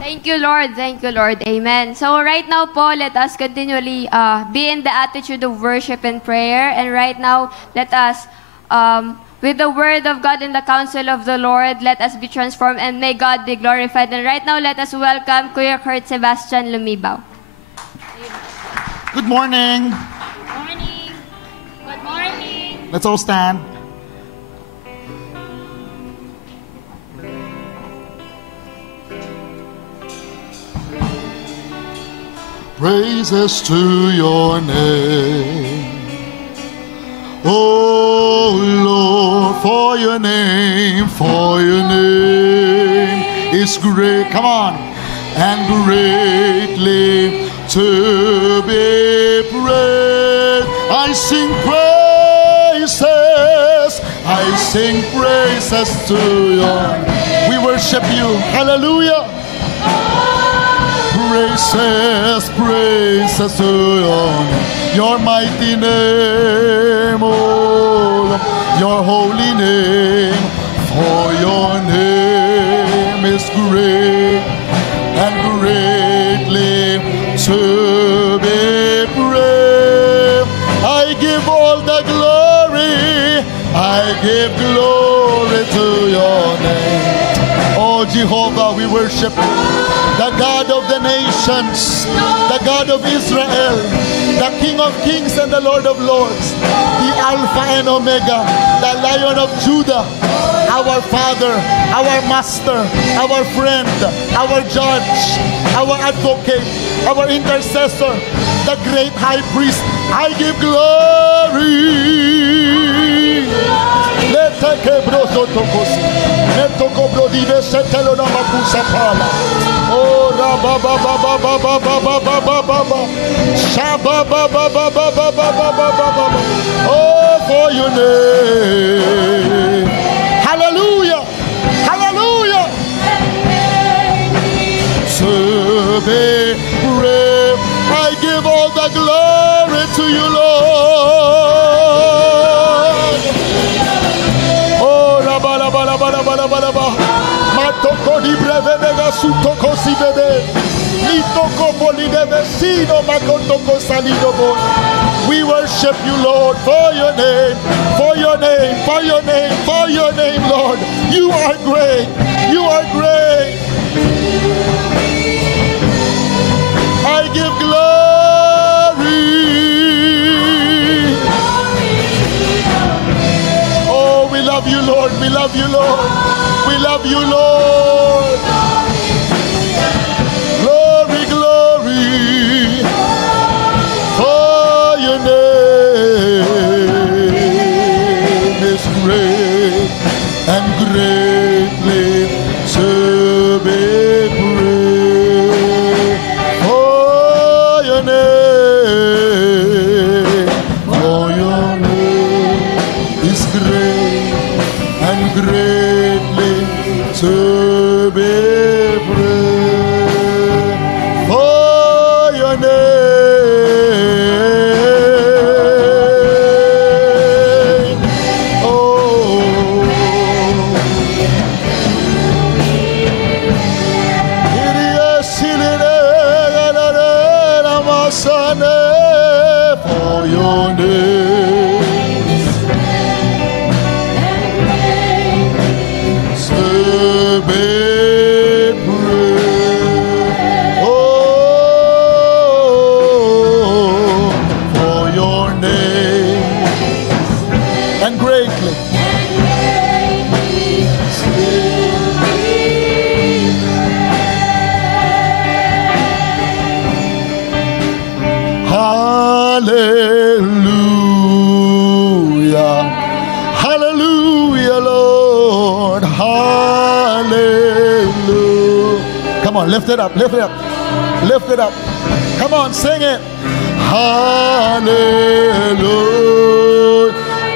Thank you, Lord. Thank you, Lord. Amen. So right now po, let us continually be in the attitude of worship and prayer. And right now, let us, with the word of God and the counsel of the Lord, let us be transformed and may God be glorified. And right now, let us welcome Kuya Kurt Sebastian Lumibaw. Good morning. Good morning. Good morning. Let's all stand. Praises to your name, oh Lord, for your name is great. Come on, and greatly to be praised. I sing praises to your name. We worship you. Hallelujah. Praises to your mighty name, oh Lord, your holy name, for your name is great and greatly to be praised. I give all the glory, I give glory to your name. Oh Jehovah, we worship you. The God of the nations, the God of Israel, the King of kings and the Lord of lords, the Alpha and Omega, the Lion of Judah, our Father, our Master, our friend, our Judge, our Advocate, our Intercessor, the great High Priest. I give glory. Oh, ba ba ba ba ba ba ba ba ba ba ba ba. Shaba ba ba ba ba ba ba ba ba ba ba. Oh, for your name. Hallelujah. Hallelujah. To be praised. I give all the glory to you, Lord. Oh, la ba la ba la ba la ba la ba la ba. Matoko di breve mega sutoko si bebe. Mitoko boli de vecino makotoko salido bo. We worship you, Lord, for your name, for your name, for your name, for your name, Lord. You are great. You are great. I give glory. Oh, we love you, Lord. We love you, Lord. We love you, Lord. Glory, glory. For your name is great and greatly to be praised. For your name is great and greatly to be praised. For your name, oh, for your name to be praised. Oh, for your name and greatly. Hallelujah. Hallelujah, Lord. Hallelujah. Come on, lift it up, lift it up, lift it up. Come on, sing it. Hallelujah.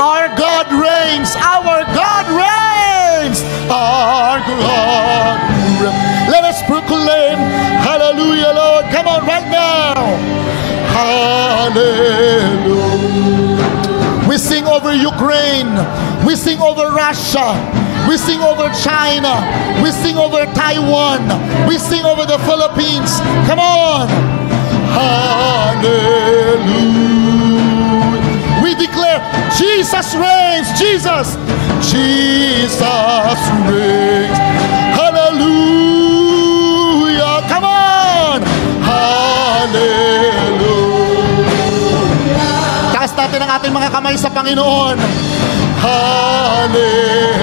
Our God reigns, our God reigns, our God reigns. Let us proclaim, hallelujah, Lord. Come on, right now. Hallelujah. We sing over Ukraine. We sing over Russia. We sing over China. We sing over Taiwan. We sing over the Philippines. Come on. Hallelujah. We declare, Jesus reigns. Jesus reigns. Hallelujah. Come on. Hallelujah. Taas natin ang ating mga kamay sa Panginoon. Hallelujah.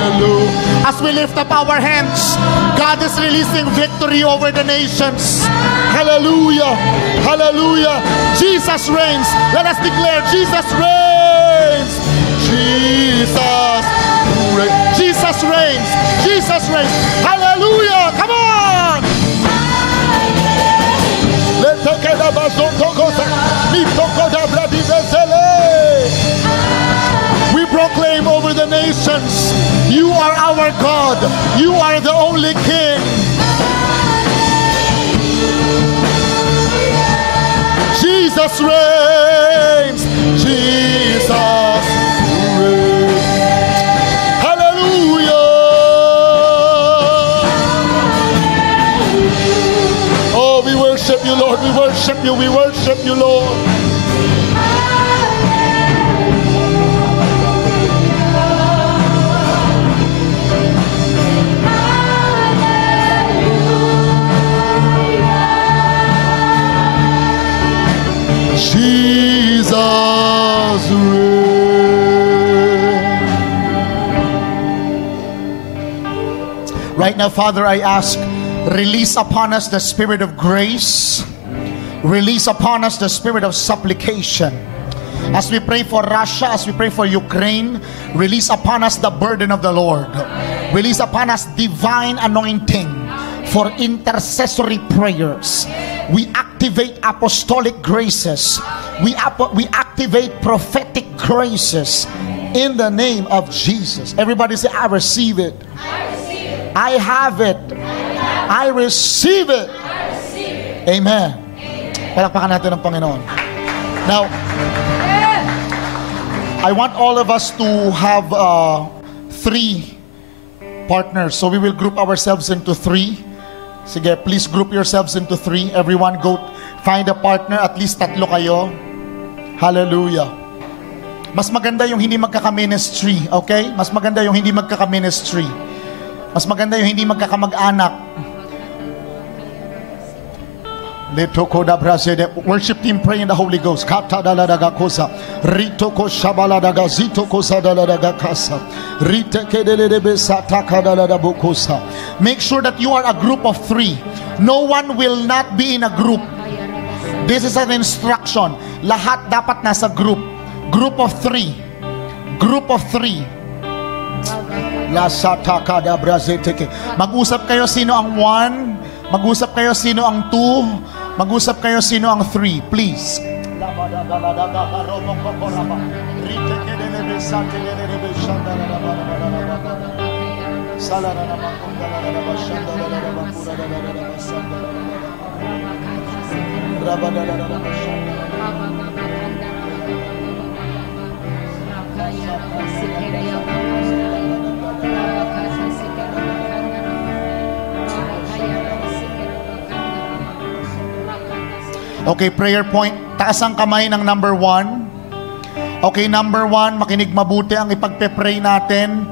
As we lift up our hands, God is releasing victory over the nations. Hallelujah. Hallelujah. Jesus reigns. Let us declare, Jesus reigns. Jesus reigns. Jesus reigns. Jesus reigns. Hallelujah. Come on. We proclaim over the nations, you are our God. You are the only King. Jesus reigns. Jesus reigns. Hallelujah. Oh, we worship you, Lord. We worship you. We worship you, Lord. Jesus reigns. Right now, Father, I ask, release upon us the spirit of grace. Release upon us the spirit of supplication. As we pray for Russia, as we pray for Ukraine, release upon us the burden of the Lord. Release upon us divine anointing for intercessory prayers. We activate apostolic graces. We activate prophetic graces in the name of Jesus. Everybody say, I receive it. I receive it. I have it. I receive it. I receive it. Amen. Palakpakan natin ang Panginoon. Now, I want all of us to have 3 partners. So we will group ourselves into 3. Sige, please group yourselves into 3. Everyone go find a partner. At least 3 kayo. Hallelujah. Mas maganda yung hindi magkaka-ministry, okay? Mas maganda yung hindi magkaka-ministry. Mas maganda yung hindi magkakamag-anak. Worship team, pray in the Holy Ghost. Make sure that you are a group of 3. No one will not be in a group. This is an instruction. Lahat dapat nasa group. Group of 3. Group of 3. Mag-usap kayo sino ang 1. Mag-usap kayo sino ang 2. Mag-usap kayo sino ang 3, please. Okay, prayer point. Taas ang kamay ng number 1. Okay, number 1, makinig mabuti ang ipagpe-pray natin.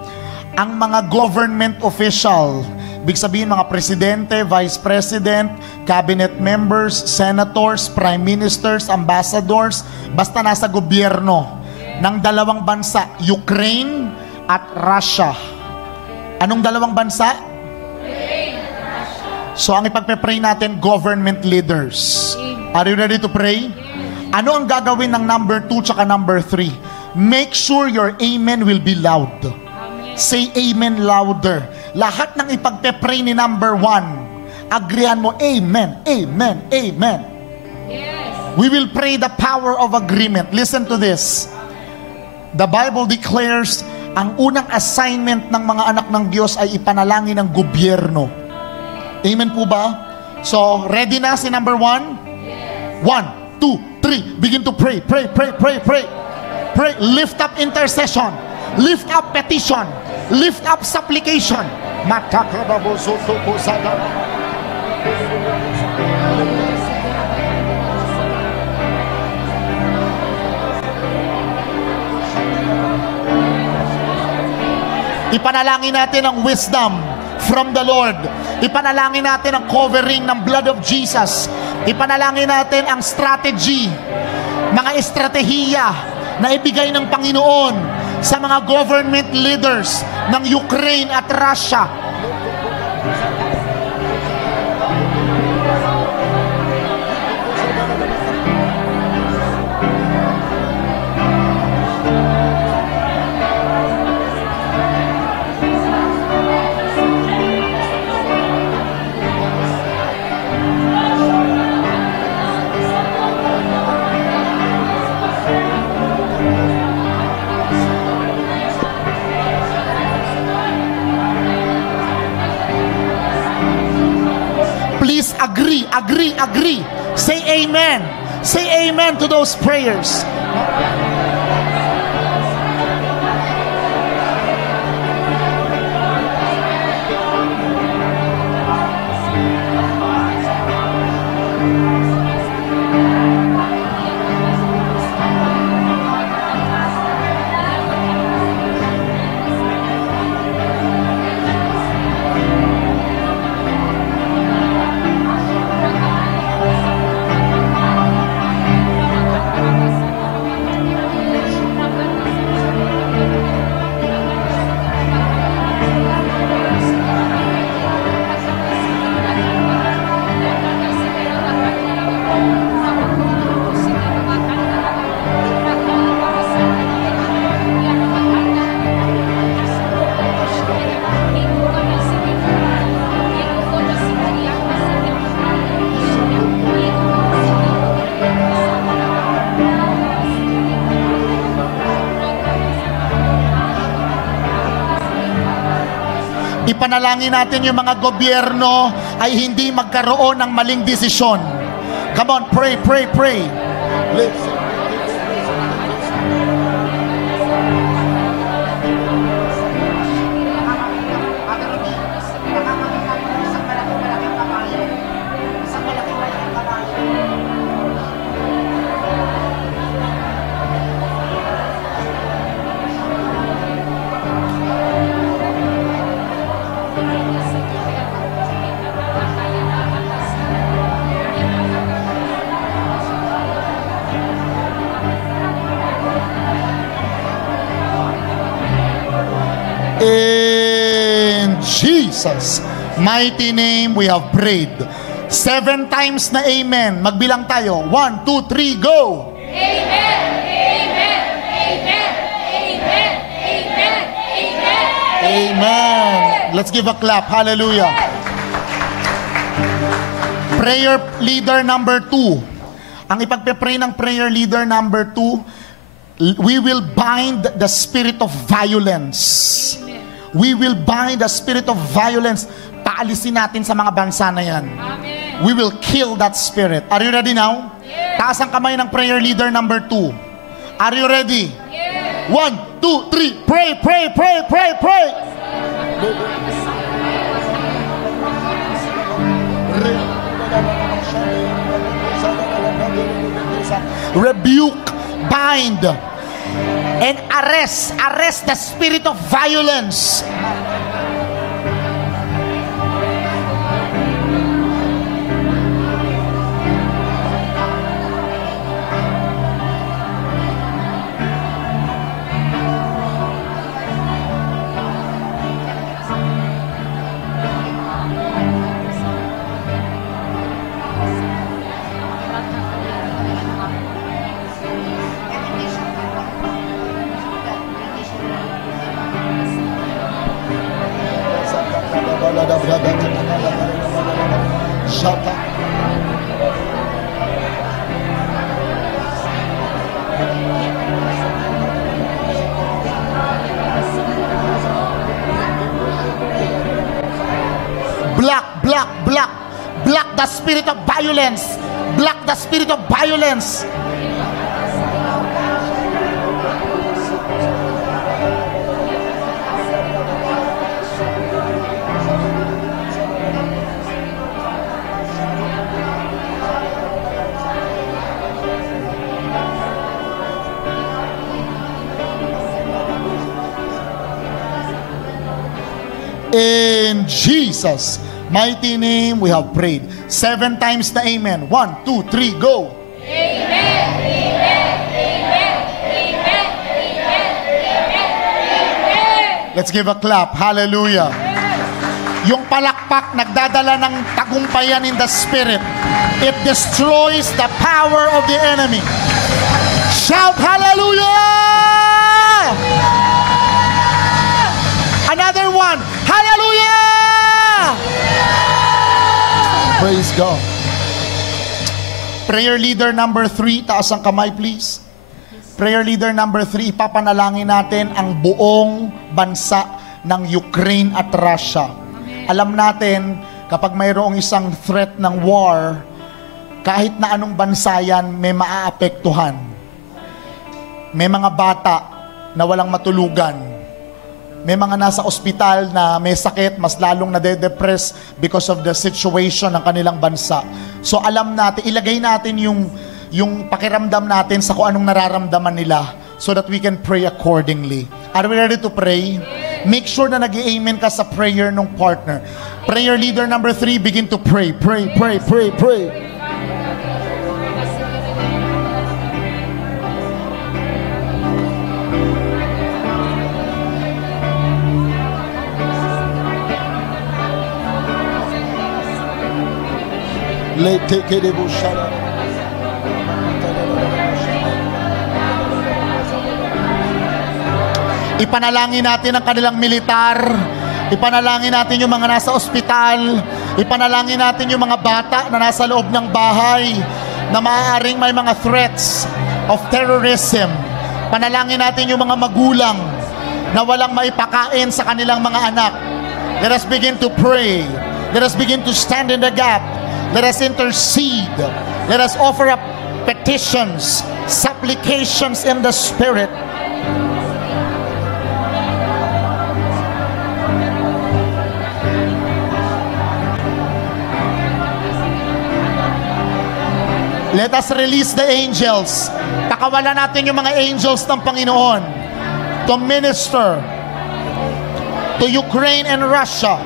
Ang mga government official, ibig sabihin mga presidente, vice president, cabinet members, senators, prime ministers, ambassadors, basta nasa gobyerno ng 2 bansa, Ukraine at Russia. Anong 2 bansa? Ukraine at Russia. So ang ipagpe-pray natin, government leaders. Are you ready to pray? Ano ang gagawin ng number 2 tsaka number 3? Make sure your amen will be loud. Amen. Say amen louder. Lahat ng ipagpe-pray ni number 1, agreehan mo, amen, amen, amen. Yes. We will pray the power of agreement. Listen to this. The Bible declares, ang unang assignment ng mga anak ng Diyos ay ipanalangin ng gobyerno. Amen po ba? So, ready na si number 1? 1, 2, 3. Begin to pray. Pray. Pray. Lift up intercession. Lift up petition. lift up supplication. Ipanalangin natin ang wisdom from the Lord. Ipanalangin natin ang covering ng blood of Jesus. Ipanalangin natin ang strategy, mga estratehiya na ibigay ng Panginoon sa mga government leaders ng Ukraine at Russia. Please agree. Say amen. Say amen to those prayers. Ipanalangin natin yung mga gobyerno ay hindi magkaroon ng maling desisyon. Come on, pray. In Jesus' mighty name we have prayed. 7 times na amen. Magbilang tayo. 1, 2, 3, go! Amen. Amen. Amen. Amen. Amen. Amen. Amen. Let's give a clap. Hallelujah. Prayer leader number 2. Ang ipagpe-pray ng prayer leader number 2, we will bind the spirit of violence. We will bind the spirit of violence. Paalisin natin sa mga bansa na yan. Amen. We will kill that spirit. Are you ready now? Yes. Taas ang kamay ng prayer leader number 2. Are you ready? Yes. 1, 2, 3. Pray, pray, pray, pray, pray. Rebuke, bind, and arrest the spirit of violence. Block the spirit of violence. Block the spirit of violence. Jesus' mighty name we have prayed. 7 times na amen. 1, 2, 3, go. Let's give a clap. Hallelujah. Yung palakpak nagdadala ng tagumpayan in the spirit. It destroys the power of the enemy. Shout hallelujah! Another one. Hallelujah! Praise God. Prayer leader number 3, taas ang kamay please. Prayer leader number 3, ipapanalangin natin ang buong bansa ng Ukraine at Russia. Alam natin, kapag mayroong isang threat ng war, kahit na anong bansa yan, may maaapektuhan. May mga bata na walang matulugan. May mga nasa ospital na may sakit, mas lalong nade-depress because of the situation ng kanilang bansa. So alam natin, ilagay natin yung pakiramdam natin sa kung anong nararamdaman nila so that we can pray accordingly. Are we ready to pray? Make sure na nag-i-amen ka sa prayer ng partner. Prayer leader number 3, begin to pray. Pray, pray, pray, pray. Ipanalangin natin ang kanilang militar. Ipanalangin natin yung mga nasa ospital. Ipanalangin natin yung mga bata na nasa loob ng bahay na maaaring may mga threats of terrorism. Panalangin natin yung mga magulang na walang maipakain sa kanilang mga anak. Let us begin to pray. Let us begin to stand in the gap. Let us intercede. Let us offer up petitions, supplications in the Spirit. Let us release the angels. Pakawalan natin yung mga angels ng Panginoon to minister to Ukraine and Russia.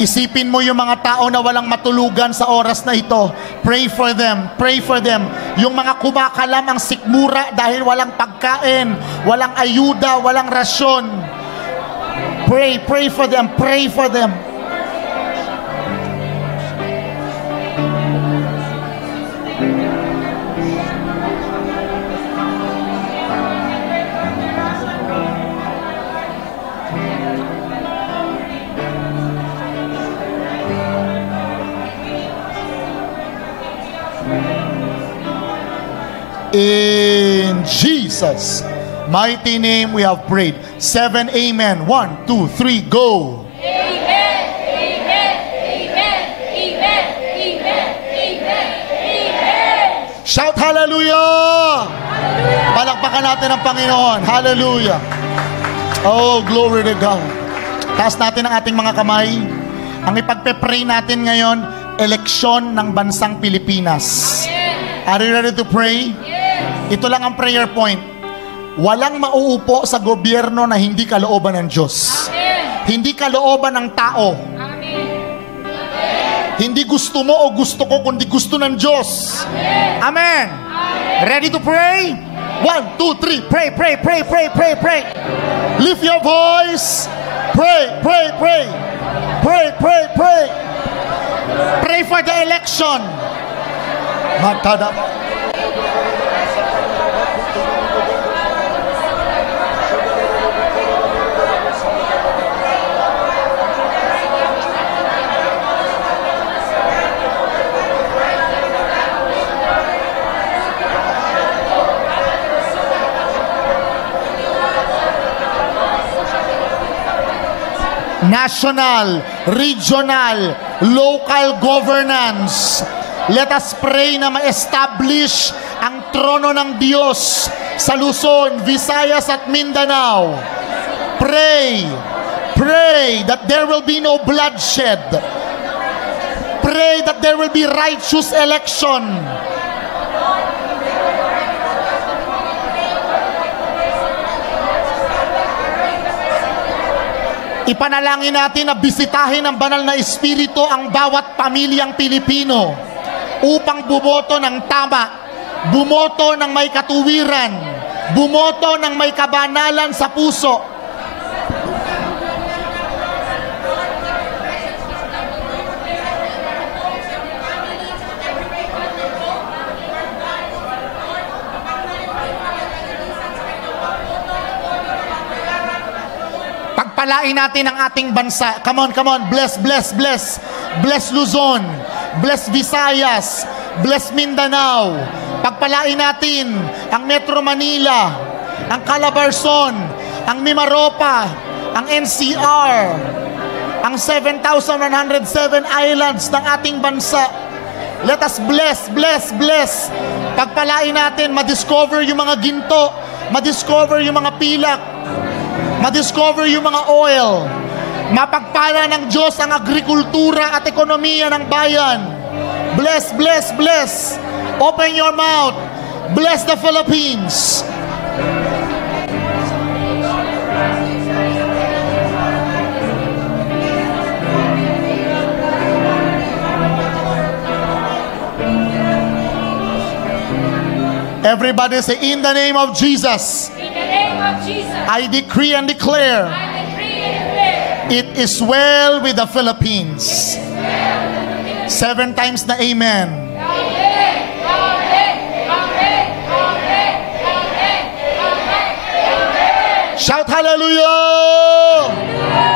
Isipin mo yung mga tao na walang matulugan sa oras na ito. Pray for them. Pray for them. Yung mga kumakalam ang sikmura dahil walang pagkain, walang ayuda, walang rasyon. Pray. Pray for them. Pray for them. In Jesus' mighty name we have prayed. 7 amen. 1, 2, 3, go. Amen. Amen. Amen. Amen. Amen. Amen. Amen. Shout hallelujah! Palakpakan natin ang Panginoon. Hallelujah. Oh, glory to God. Taas natin ang ating mga kamay. Ang ipagpe-pray natin ngayon, eleksyon ng bansang Pilipinas. Are you ready to pray? Ito lang ang prayer point. Walang mauupo sa gobyerno na hindi kalooban ng Diyos. Hindi kalooban ng tao. Hindi gusto mo o gusto ko, kundi gusto ng Diyos. Amen. Ready to pray? 1, 2, 3. Pray, pray, pray, pray, pray, pray. Lift your voice. Pray, pray, pray. Pray, pray, pray. Pray for the election. Matadaba. national, regional, local governance. Let us pray na ma-establish ang trono ng Diyos sa Luzon, Visayas at Mindanao. Pray that there will be no bloodshed. Pray that there will be righteous election. Ipanalangin natin na bisitahin ng banal na Espiritu ang bawat pamilyang Pilipino upang bumoto ng tama, bumoto ng may katuwiran, bumoto ng may kabanalan sa puso. Pagpalain natin ang ating bansa. Come on. Bless. Bless Luzon. Bless Visayas. Bless Mindanao. Pagpalain natin ang Metro Manila, ang Calabarzon, ang Mimaropa, ang NCR, ang 7,107 islands ng ating bansa. Let us bless. Pagpalain natin, madiscover yung mga ginto, madiscover yung mga pilak, madiscover yung mga oil. Mapagpala ng Diyos ang agrikultura at ekonomiya ng bayan. Bless. Open your mouth. Bless the Philippines. Everybody say, in the name of Jesus. In the name of Jesus. I decree and declare. I decree and declare. It is well with the Philippines. 7 times na amen. Shout hallelujah!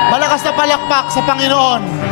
Malakas na palakpak sa Panginoon.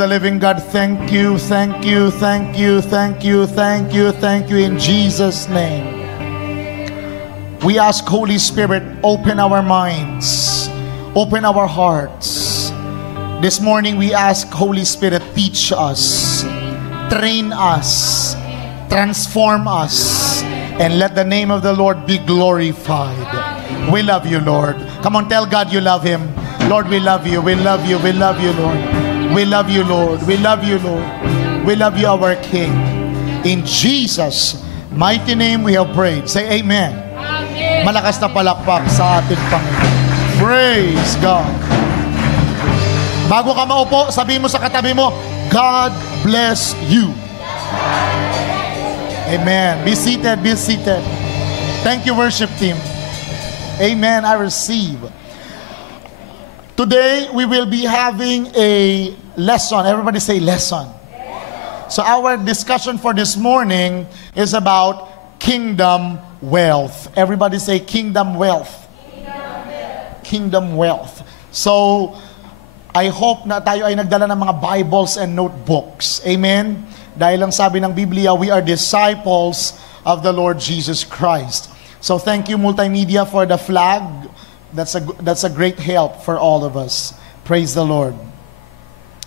The living God, thank you in Jesus' name. We ask, Holy Spirit, open our minds, open our hearts. This morning we ask, Holy Spirit, teach us, train us, transform us, and let the name of the Lord be glorified. We love you, Lord. Come on, tell God you love Him. Lord, we love you, Lord. We love you, Lord. We love you, our King. In Jesus' mighty name we have prayed. Say amen. Amen. Malakas na palakpak sa ating Panginoon. Praise God. Bago ka maupo, sabihin mo sa katabi mo, God bless you. Amen. Be seated. Thank you, worship team. Amen. I receive. Today, we will be having a lesson. Everybody say lesson. So our discussion for this morning is about kingdom wealth. Everybody say kingdom wealth. Kingdom wealth. So, I hope na tayo ay nagdala ng mga Bibles and notebooks. Amen? Dahil ang sabi ng Biblia, we are disciples of the Lord Jesus Christ. So thank you multimedia for the flag That's a great help for all of us. Praise the Lord.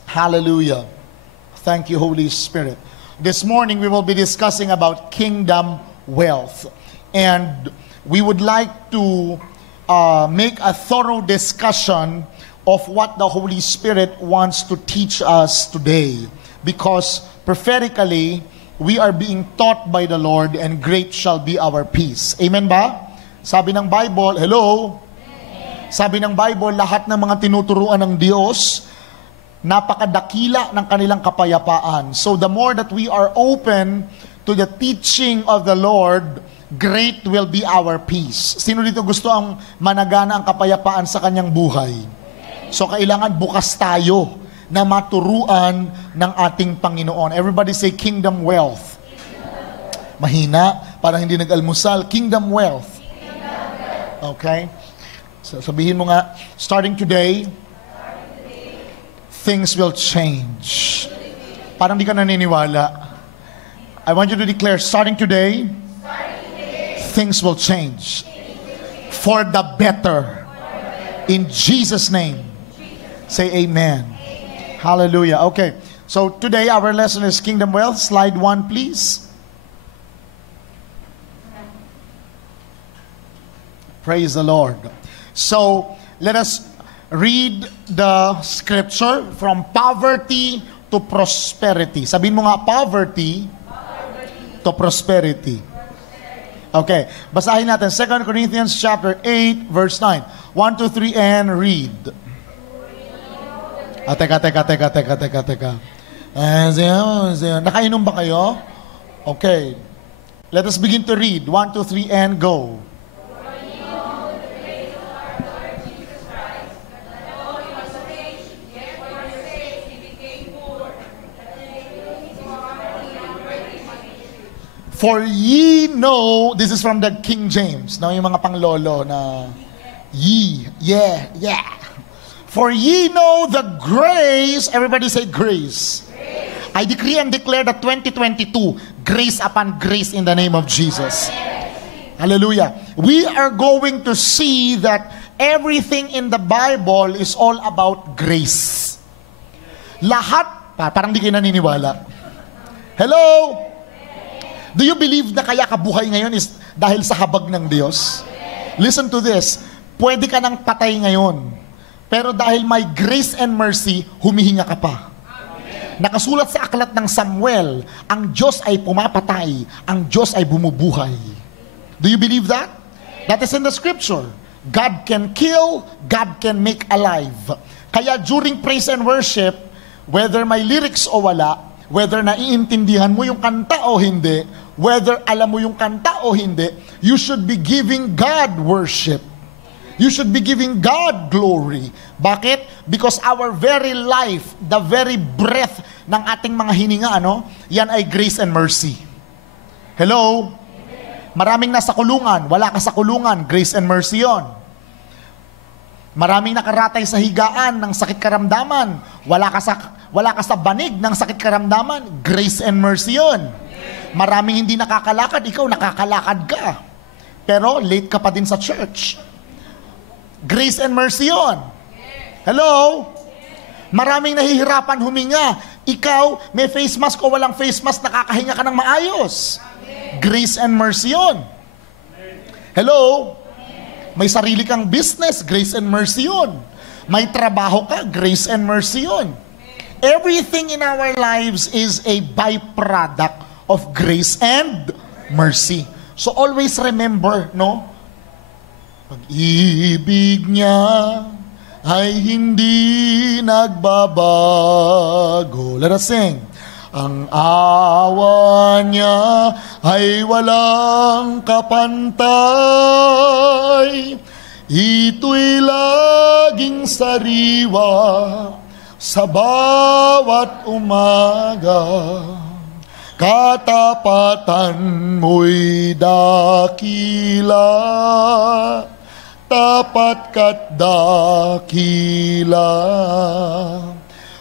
Hallelujah. Thank you, Holy Spirit. This morning we will be discussing about kingdom wealth. And we would like to make a thorough discussion of what the Holy Spirit wants to teach us today. Because prophetically, we are being taught by the Lord, and great shall be our peace. Amen ba? Sabi ng Bible, hello? Sabi ng Bible, lahat ng mga tinuturuan ng Diyos, napakadakila ng kanilang kapayapaan. So the more that we are open to the teaching of the Lord, great will be our peace. Sino dito gusto ang managana ang kapayapaan sa kanyang buhay? So kailangan bukas tayo na maturuan ng ating Panginoon. Everybody say kingdom wealth. Mahina, parang hindi nag-almusal. Kingdom wealth. Okay? So sabihin mo nga, starting today, things will change. Parang di ka naniniwala. I want you to declare, starting today, things will change. For the better. In Jesus' name. Say amen. Hallelujah. Okay. So today our lesson is Kingdom Wealth. Slide 1, please. Praise the Lord. So let us read the scripture from poverty to prosperity. Sabihin mo nga, poverty to prosperity. Okay. Basahin natin 2 Corinthians chapter 8 verse 9. 1, 2, 3 and read. Teka. Nakainom ba kayo? Okay. Let us begin to read. 1, 2, 3 and go. For ye know, this is from the King James, no, yung mga panglolo na ye, yeah. For ye know the grace, everybody say grace. I decree and declare that 2022, grace upon grace in the name of Jesus. Hallelujah. We are going to see that everything in the Bible is all about grace. Lahat, parang di kayo naniniwala. Hello? Do you believe na kaya kabuhay ngayon is dahil sa habag ng Diyos? Listen to this. Pwede ka nang patay ngayon. Pero dahil may grace and mercy, humihinga ka pa. Nakasulat sa aklat ng Samuel, ang Diyos ay pumapatay, ang Diyos ay bumubuhay. Do you believe that? That is in the scripture. God can kill, God can make alive. Kaya during praise and worship, whether may lyrics o wala, whether naiintindihan mo yung kanta o hindi, whether alam mo yung kanta o hindi, you should be giving God worship. You should be giving God glory. Bakit? Because our very life, the very breath ng ating mga hininga, yan ay grace and mercy. Hello? Maraming nasa kulungan, wala ka sa kulungan, grace and mercy yon. Maraming nakaratay sa higaan ng sakit karamdaman, wala ka sa banig ng sakit karamdaman, grace and mercy yon. Maraming hindi nakakalakad, ikaw nakakalakad ka. Pero late ka pa din sa church. Grace and mercy yon. Hello? Maraming nahihirapan huminga. Ikaw, may face mask o walang face mask, nakakahinga ka ng maayos. Grace and mercy yon. Hello? May sarili kang business, grace and mercy yon. May trabaho ka, grace and mercy yon. Everything in our lives is a byproduct of grace and mercy. So always remember, pag-ibig niya ay hindi nagbabago. Let us sing. Ang awa niya ay walang kapantay. Ito'y laging sariwa sa bawat umaga. Katapatan mo'y dakila, tapat ka't dakila.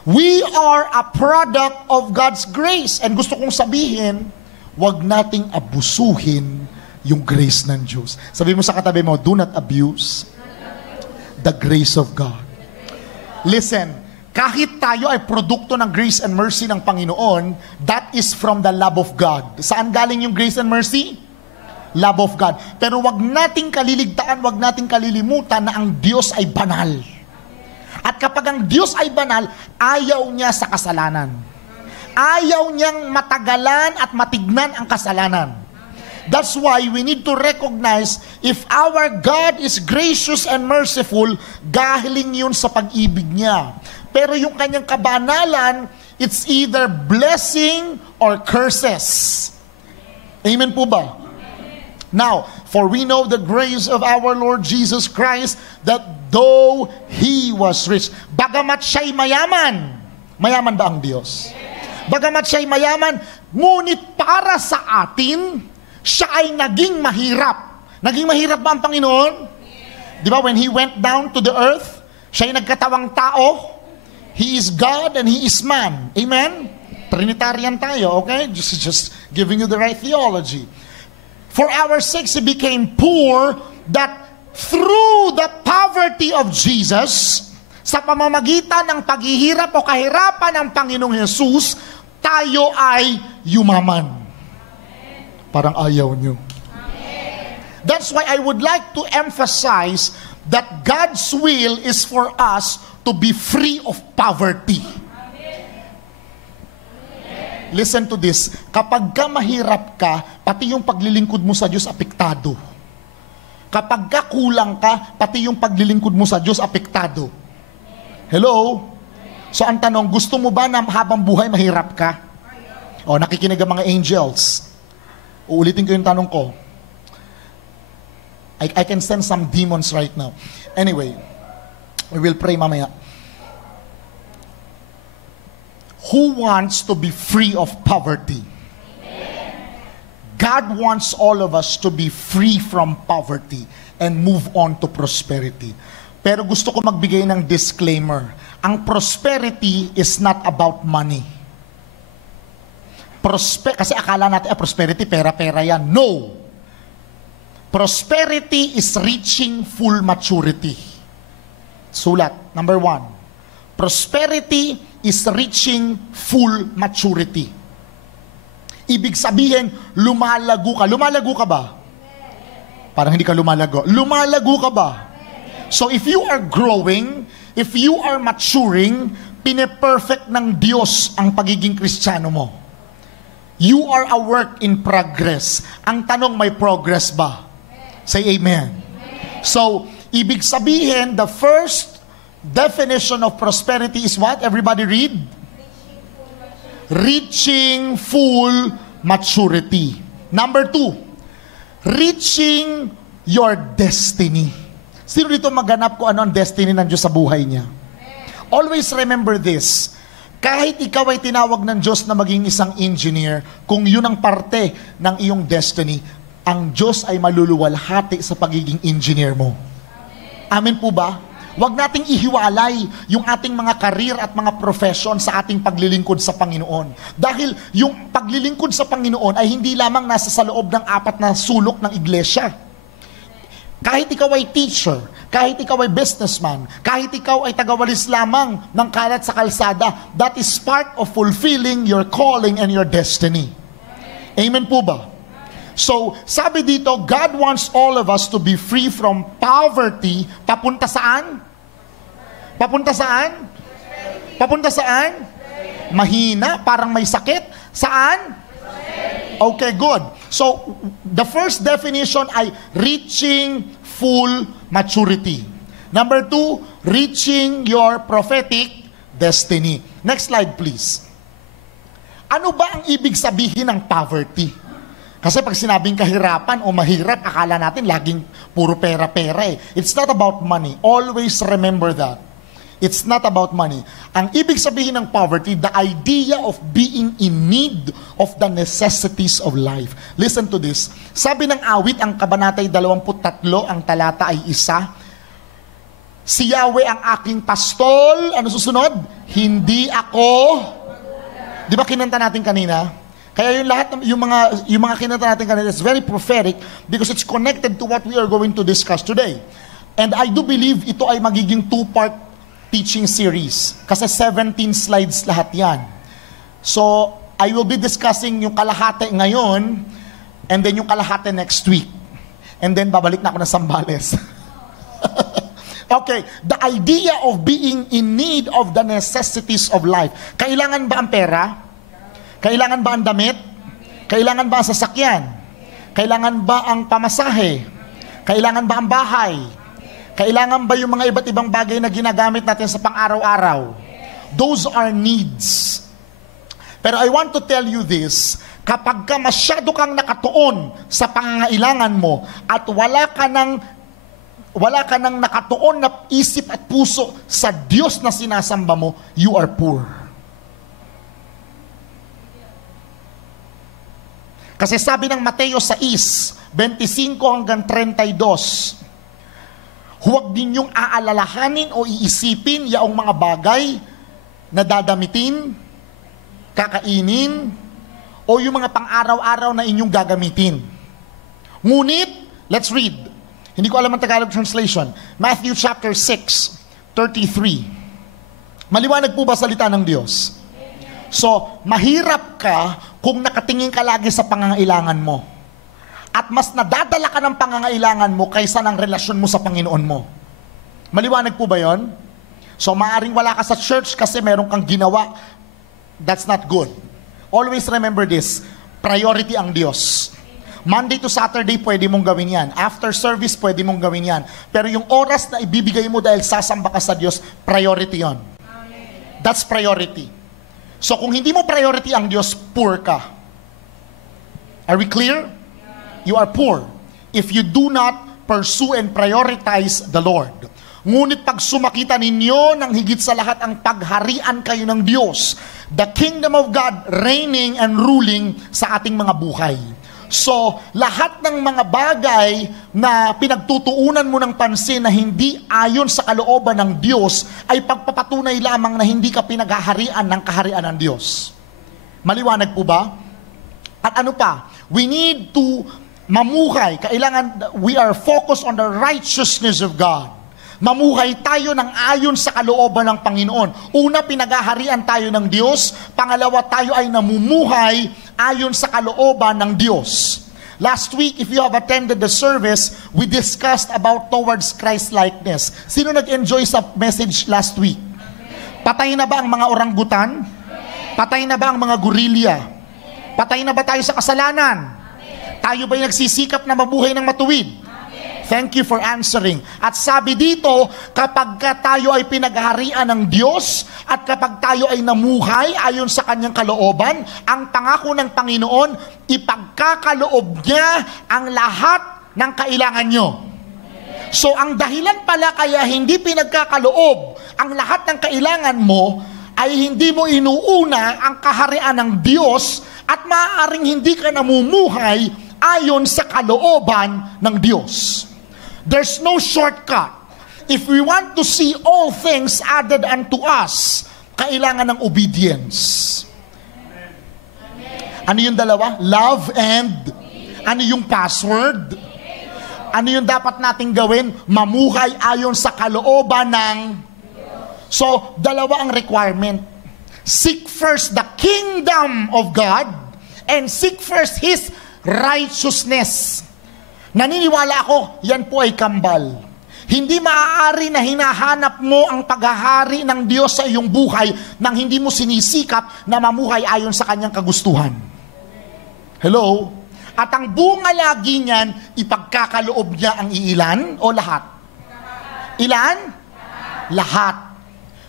We are a product of God's grace. And gusto kong sabihin, wag nating abusuhin yung grace ng Diyos. Sabi mo sa katabi mo, do not abuse The grace of God. Listen, kahit tayo ay produkto ng grace and mercy ng Panginoon, that is from the love of God. Saan galing yung grace and mercy? Love of God. Pero wag nating kaliligtaan, wag nating kalilimutan na ang Diyos ay banal. At kapag ang Diyos ay banal, ayaw niya sa kasalanan. Ayaw niyang matagalan at matignan ang kasalanan. That's why we need to recognize if our God is gracious and merciful, galing yun sa pag-ibig niya. Pero yung kanyang kabanalan, it's either blessing or curses. Amen po ba? Now, for we know the grace of our Lord Jesus Christ, that though He was rich, bagamat siya'y mayaman, mayaman ba ang Diyos? Bagamat siya'y mayaman, ngunit para sa atin, siya ay naging mahirap. Naging mahirap ba ang Panginoon? Di ba, when He went down to the earth, siya ay nagkatawang tao. He is God and He is man. Amen? Trinitarian tayo, okay? Just giving you the right theology. For our sakes, He became poor, that through the poverty of Jesus, sa pamamagitan ng paghihirap o kahirapan ng Panginoong Jesus, tayo ay yumaman. Parang ayaw nyo. That's why I would like to emphasize that God's will is for us to be free of poverty. Listen to this. Kapag ka mahirap ka, pati yung paglilingkod mo sa Diyos apektado. Kapag ka kulang ka, pati yung paglilingkod mo sa Diyos apektado. Hello? So ang tanong, gusto mo ba na habang buhay mahirap ka? O, nakikinig ang mga angels. Uulitin ko yung tanong ko. I can sense some demons right now. Anyway, we will pray mamaya. Who wants to be free of poverty? God wants all of us to be free from poverty and move on to prosperity. Pero gusto ko magbigay ng disclaimer. Ang prosperity is not about money. Kasi akala natin, prosperity, pera-pera yan. No! Prosperity is reaching full maturity. Sulat, number 1. Prosperity is reaching full maturity. Ibig sabihin, lumalago ka. Lumalago ka ba? Parang hindi ka lumalago. Lumalago ka ba? So if you are growing, if you are maturing, pine-perfect ng Diyos ang pagiging Kristiyano mo. You are a work in progress. Ang tanong, may progress ba? Say amen. So, ibig sabihin, the first definition of prosperity is what? Everybody read? Reaching full maturity. Number 2, reaching your destiny. Sino dito maganap ko ano ang destiny ng Diyos sa buhay niya? Always remember this. Kahit ikaw ay tinawag ng Diyos na maging isang engineer, kung yun ang parte ng iyong destiny, ang Diyos ay maluluwalhati sa pagiging engineer mo. Amen po ba? Huwag nating ihiwalay yung ating mga career at mga profession sa ating paglilingkod sa Panginoon. Dahil yung paglilingkod sa Panginoon ay hindi lamang nasa sa loob ng 4 na sulok ng iglesia. Kahit ikaw ay teacher, kahit ikaw ay businessman, kahit ikaw ay tagawalis lamang ng kalat sa kalsada, that is part of fulfilling your calling and your destiny. Amen po ba? So, sabi dito, God wants all of us to be free from poverty. Papunta saan? Papunta saan? Papunta saan? Mahina, parang may sakit. Saan? Okay, good. So, the first definition ay reaching full maturity. Number 2, reaching your prophetic destiny. Next slide, please. Ano ba ang ibig sabihin ng poverty? Kasi pag sinabing kahirapan o mahirap, akala natin laging puro pera-pera eh. It's not about money. Always remember that. It's not about money. Ang ibig sabihin ng poverty, the idea of being in need of the necessities of life. Listen to this. Sabi ng awit, ang kabanatay 23, ang talata ay 1. Si Yahweh ang aking pastol. Ano susunod? Hindi ako. Di ba kinanta natin kanina? Kaya yung lahat, yung mga kinanta natin kanina is very prophetic because it's connected to what we are going to discuss today. And I do believe ito ay magiging 2-part teaching series. Kasi 17 slides lahat yan. So, I will be discussing yung kalahati ngayon, and then yung kalahati next week. And then babalik na ako ng Sambales. Okay, the idea of being in need of the necessities of life. Kailangan ba ang pera? Kailangan ba ang damit? Kailangan ba ang sasakyan? Kailangan ba ang pamasahe? Kailangan ba ang bahay? Kailangan ba yung mga iba't ibang bagay na ginagamit natin sa pang-araw-araw? Those are needs. Pero I want to tell you this, kapag ka masyado kang nakatuon sa pangangailangan mo at wala ka nang nakatuon na isip at puso sa Diyos na sinasamba mo, you are poor. Kasi sabi ng Mateo 6:25 hanggang 32, huwag ninyong aalalahanin o iisipin yaong mga bagay na dadamitin, kakainin, o yung mga pang-araw-araw na inyong gagamitin. Ngunit, let's read. Hindi ko alam ang Tagalog translation. Matthew chapter 6:33. Maliwanag po ba salita ng Diyos? So, mahirap ka kung nakatingin ka lagi sa pangangailangan mo. At mas nadadala ka ng pangangailangan mo kaysa ng relasyon mo sa Panginoon mo. Maliwanag po ba yon? So, maaring wala ka sa church kasi meron kang ginawa. That's not good. Always remember this. Priority ang Diyos. Monday to Saturday, pwede mong gawin yan. After service, pwede mong gawin yan. Pero yung oras na ibibigay mo dahil sasamba ka sa Diyos, priority yon. That's priority. So kung hindi mo priority ang Diyos, poor ka. Are we clear? You are poor if you do not pursue and prioritize the Lord. Ngunit pag sumakita ninyo ng higit sa lahat ang pagharian kayo ng Diyos, the kingdom of God reigning and ruling sa ating mga buhay. So, lahat ng mga bagay na pinagtutuunan mo ng pansin na hindi ayon sa kalooban ng Diyos ay pagpapatunay lamang na hindi ka pinaghaharian ng kaharian ng Diyos. Maliwanag po ba? At ano pa? We need to mamuhay. Kailangan, we are focused on the righteousness of God. Mamuhay tayo ng ayon sa kalooban ng Panginoon. Una, pinaghaharian tayo ng Diyos. Pangalawa, tayo ay namumuhay ayon sa kalooban ng Diyos. Last week, if you have attended the service, we discussed about towards Christ-likeness. Sino nag-enjoy sa message last week? Patay na ba ang mga oranggutan? Patay na ba ang mga gorilya? Patay na ba tayo sa kasalanan? Tayo ba'y nagsisikap na mabuhay ng matuwid? Thank you for answering. At sabi dito, kapag tayo ay pinaghaharian ng Diyos at kapag tayo ay namuhay ayon sa kanyang kalooban, ang pangako ng Panginoon, ipagkakaloob niya ang lahat ng kailangan nyo. So ang dahilan pala kaya hindi pinagkakaloob ang lahat ng kailangan mo ay hindi mo inuuna ang kaharian ng Diyos at maaaring hindi ka namumuhay ayon sa kalooban ng Diyos. There's no shortcut. If we want to see all things added unto us, kailangan ng obedience. Ano yung dalawa? Love and ano yung password? Ano yung dapat nating gawin? Mamuhay ayon sa kalooban ng... So, dalawa ang requirement. Seek first the kingdom of God and seek first His righteousness. Naniniwala ako, yan po ay kambal. Hindi maaari na hinahanap mo ang paghahari ng Diyos sa iyong buhay nang hindi mo sinisikap na mamuhay ayon sa kanyang kagustuhan. Hello? At ang bunga lagi niyan, ipagkakaloob niya ang iilan o lahat? Ilan? Lahat.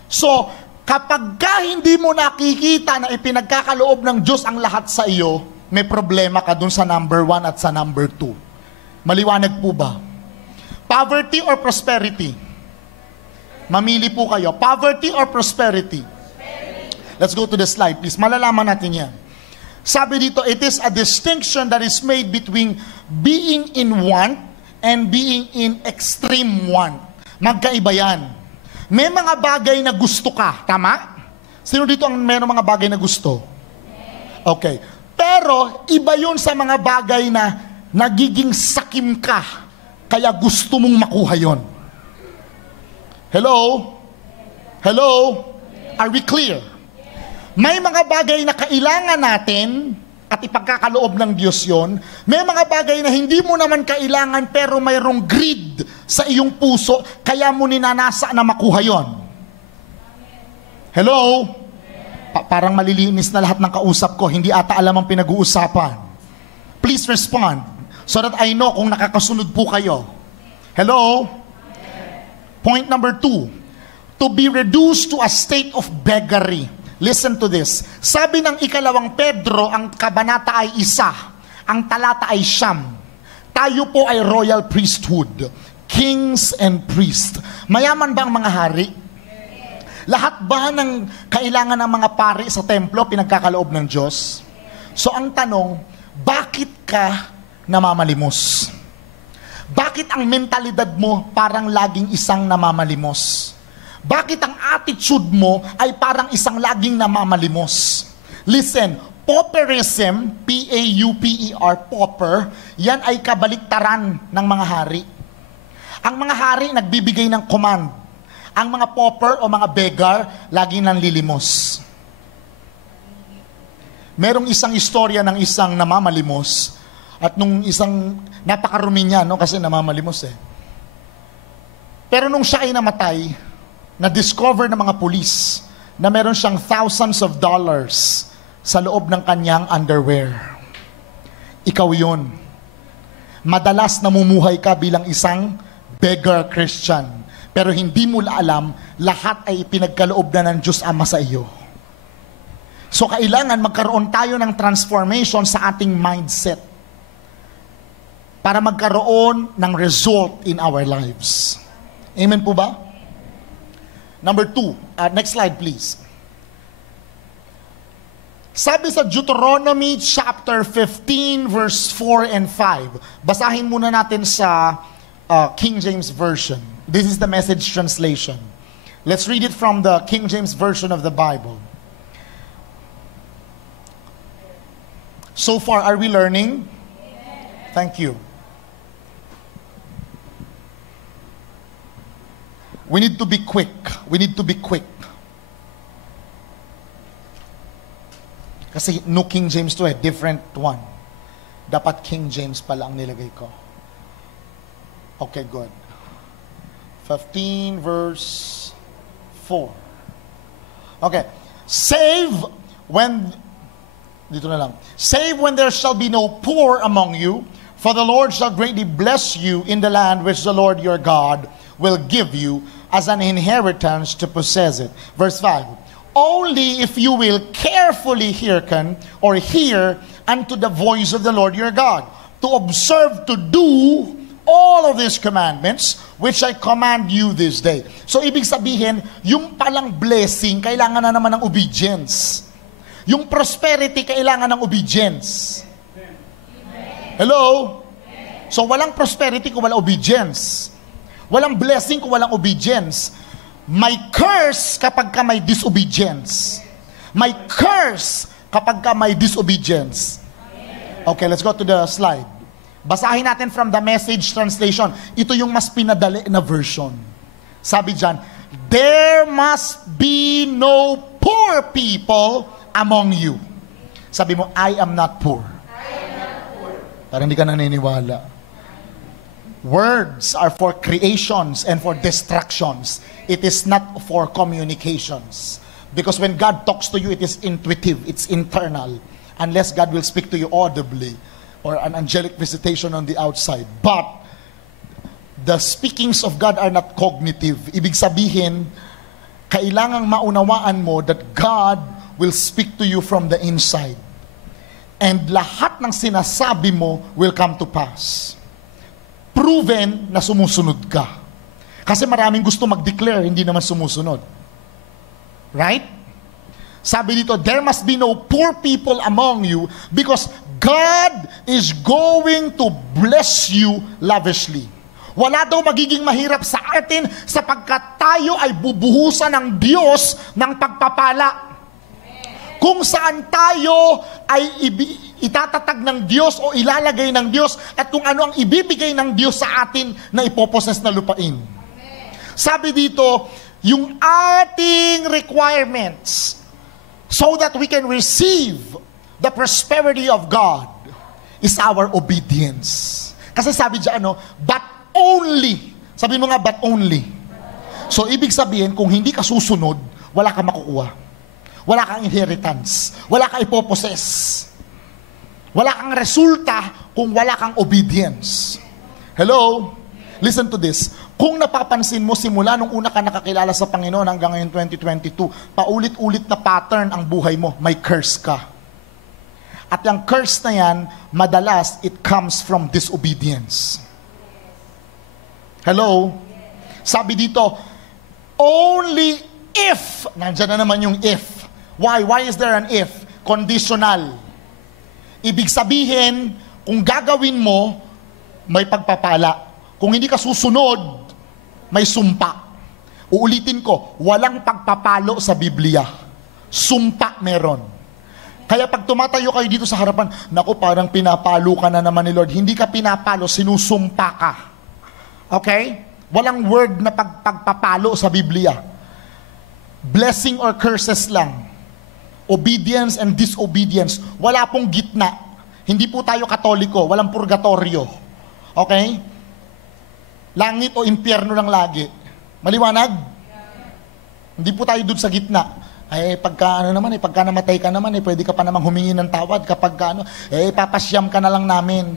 So, kapag ka hindi mo nakikita na ipinagkakaloob ng Diyos ang lahat sa iyo, may problema ka dun sa number 1 at sa number 2. Maliwanag po ba? Poverty or prosperity? Mamili po kayo. Poverty or prosperity? Let's go to the slide, please. Malalaman natin yan. Sabi dito, it is a distinction that is made between being in want and being in extreme want. Magkaiba yan. May mga bagay na gusto ka. Tama? Sino dito ang mayroong mga bagay na gusto? Okay. Pero, iba yun sa mga bagay na nagiging sakim ka, kaya gusto mong makuha yon. Hello? Hello? Are we clear? May mga bagay na kailangan natin at ipagkakaloob ng Diyos yon. May mga bagay na hindi mo naman kailangan pero mayroong greed sa iyong puso, kaya mo ninanasa na makuha yon. Hello? Parang malilinis na lahat ng kausap ko, hindi ata alam ang pinag-uusapan. Please respond so that I know kung nakakasunod po kayo. Hello? Point number 2, to be reduced to a state of beggary. Listen to this. Sabi ng ikalawang Pedro, ang kabanata ay 1, ang talata ay 9. Tayo po ay royal priesthood, kings and priests. Mayaman ba ang mga hari? Lahat ba ng kailangan ng mga pari sa templo pinagkakaloob ng Diyos? So ang tanong, bakit ka namamalimos? Bakit ang mentalidad mo parang laging isang namamalimos? Bakit ang attitude mo ay parang isang laging namamalimos? Listen, pauperism, P-A-U-P-E-R, pauper, yan ay kabaliktaran ng mga hari. Ang mga hari nagbibigay ng command. Ang mga pauper o mga beggar, laging nanlilimos. Merong isang istorya ng isang namamalimos, at nung isang, napakarumi niya, no, kasi namamalimos eh. Pero nung siya ay namatay, na-discover ng mga pulis na meron siyang thousands of dollars sa loob ng kanyang underwear. Ikaw yun. Madalas namumuhay ka bilang isang beggar Christian, pero hindi mo alam, lahat ay pinagkaloob na ng Diyos Ama sa iyo. So kailangan magkaroon tayo ng transformation sa ating mindset para magkaroon ng result in our lives. Amen po ba? Number 2, next slide please. Sabi sa Deuteronomy chapter 15 verse 4 and 5. Basahin muna natin sa King James Version. This is the Message translation. Let's read it from the King James Version of the Bible. So far, are we learning? Thank you. We need to be quick. We need to be quick. Kasi no King James to different one. Dapat King James pala ang nilagay ko. Okay, good. 15 verse 4. Okay. Save when there shall be no poor among you, for the Lord shall greatly bless you in the land which the Lord your God will give you as an inheritance to possess it. Verse 5. Only if you will carefully hearken or hear unto the voice of the Lord your God, to observe to do all of these commandments which I command you this day. So ibig sabihin, yung palang blessing, kailangan na naman ng obedience. Yung prosperity, kailangan ng obedience. Hello? So walang prosperity kung walang obedience. Walang blessing kung walang obedience. May curse kapag ka may disobedience. May curse kapag ka may disobedience. Okay, let's go to the slide. Basahin natin from the Message translation. Ito yung mas pinadali na version. Sabi dyan, there must be no poor people among you. Sabi mo, I am not poor. Parang hindi ka naniniwala. Words are for creations and for destructions. It is not for communications. Because when God talks to you, it is intuitive, it's internal. Unless God will speak to you audibly or an angelic visitation on the outside. But the speakings of God are not cognitive. Ibig sabihin, kailangang maunawaan mo that God will speak to you from the inside. And lahat ng sinasabi mo will come to pass. Proven na sumusunod ka. Kasi maraming gusto mag-declare, hindi naman sumusunod. Right? Sabi dito, there must be no poor people among you because God is going to bless you lavishly. Wala daw magiging mahirap sa atin sapagkat tayo ay bubuhusan ng Diyos ng pagpapala. Kung saan tayo ay itatatag ng Diyos o ilalagay ng Diyos at kung ano ang ibibigay ng Diyos sa atin na ipoposes na lupain. Sabi dito, yung ating requirements so that we can receive the prosperity of God is our obedience. Kasi sabi dyan, but only. Sabi mo nga, but only. So, ibig sabihin, kung hindi ka susunod, wala kang makukuha. Wala kang inheritance. Wala kang ipopossess. Wala kang resulta kung wala kang obedience. Hello? Listen to this. Kung napapansin mo, simula nung una ka nakakilala sa Panginoon hanggang ngayon 2022, paulit-ulit na pattern ang buhay mo, may curse ka. At yung curse na yan, madalas, it comes from disobedience. Hello? Sabi dito, only if, nandyan na naman yung if. Why? Why is there an if? Conditional. Ibig sabihin, kung gagawin mo, may pagpapala. Kung hindi ka susunod, may sumpa. Uulitin ko, walang pagpapalo sa Biblia. Sumpa meron. Kaya pag tumatayo kayo dito sa harapan, naku, parang pinapalo ka na naman ni Lord. Hindi ka pinapalo, sinusumpa ka. Okay? Walang word na pagpapalo sa Biblia. Blessing or curses lang. Obedience and disobedience. Wala pong gitna. Hindi po tayo Katoliko. Walang purgatorio. Okay? Langit o impyerno lang lagi. Maliwanag? Hindi po tayo dun sa gitna. Pagka namatay ka naman, pwede ka pa namang humingi ng tawad. Kapag papasyam ka na lang namin.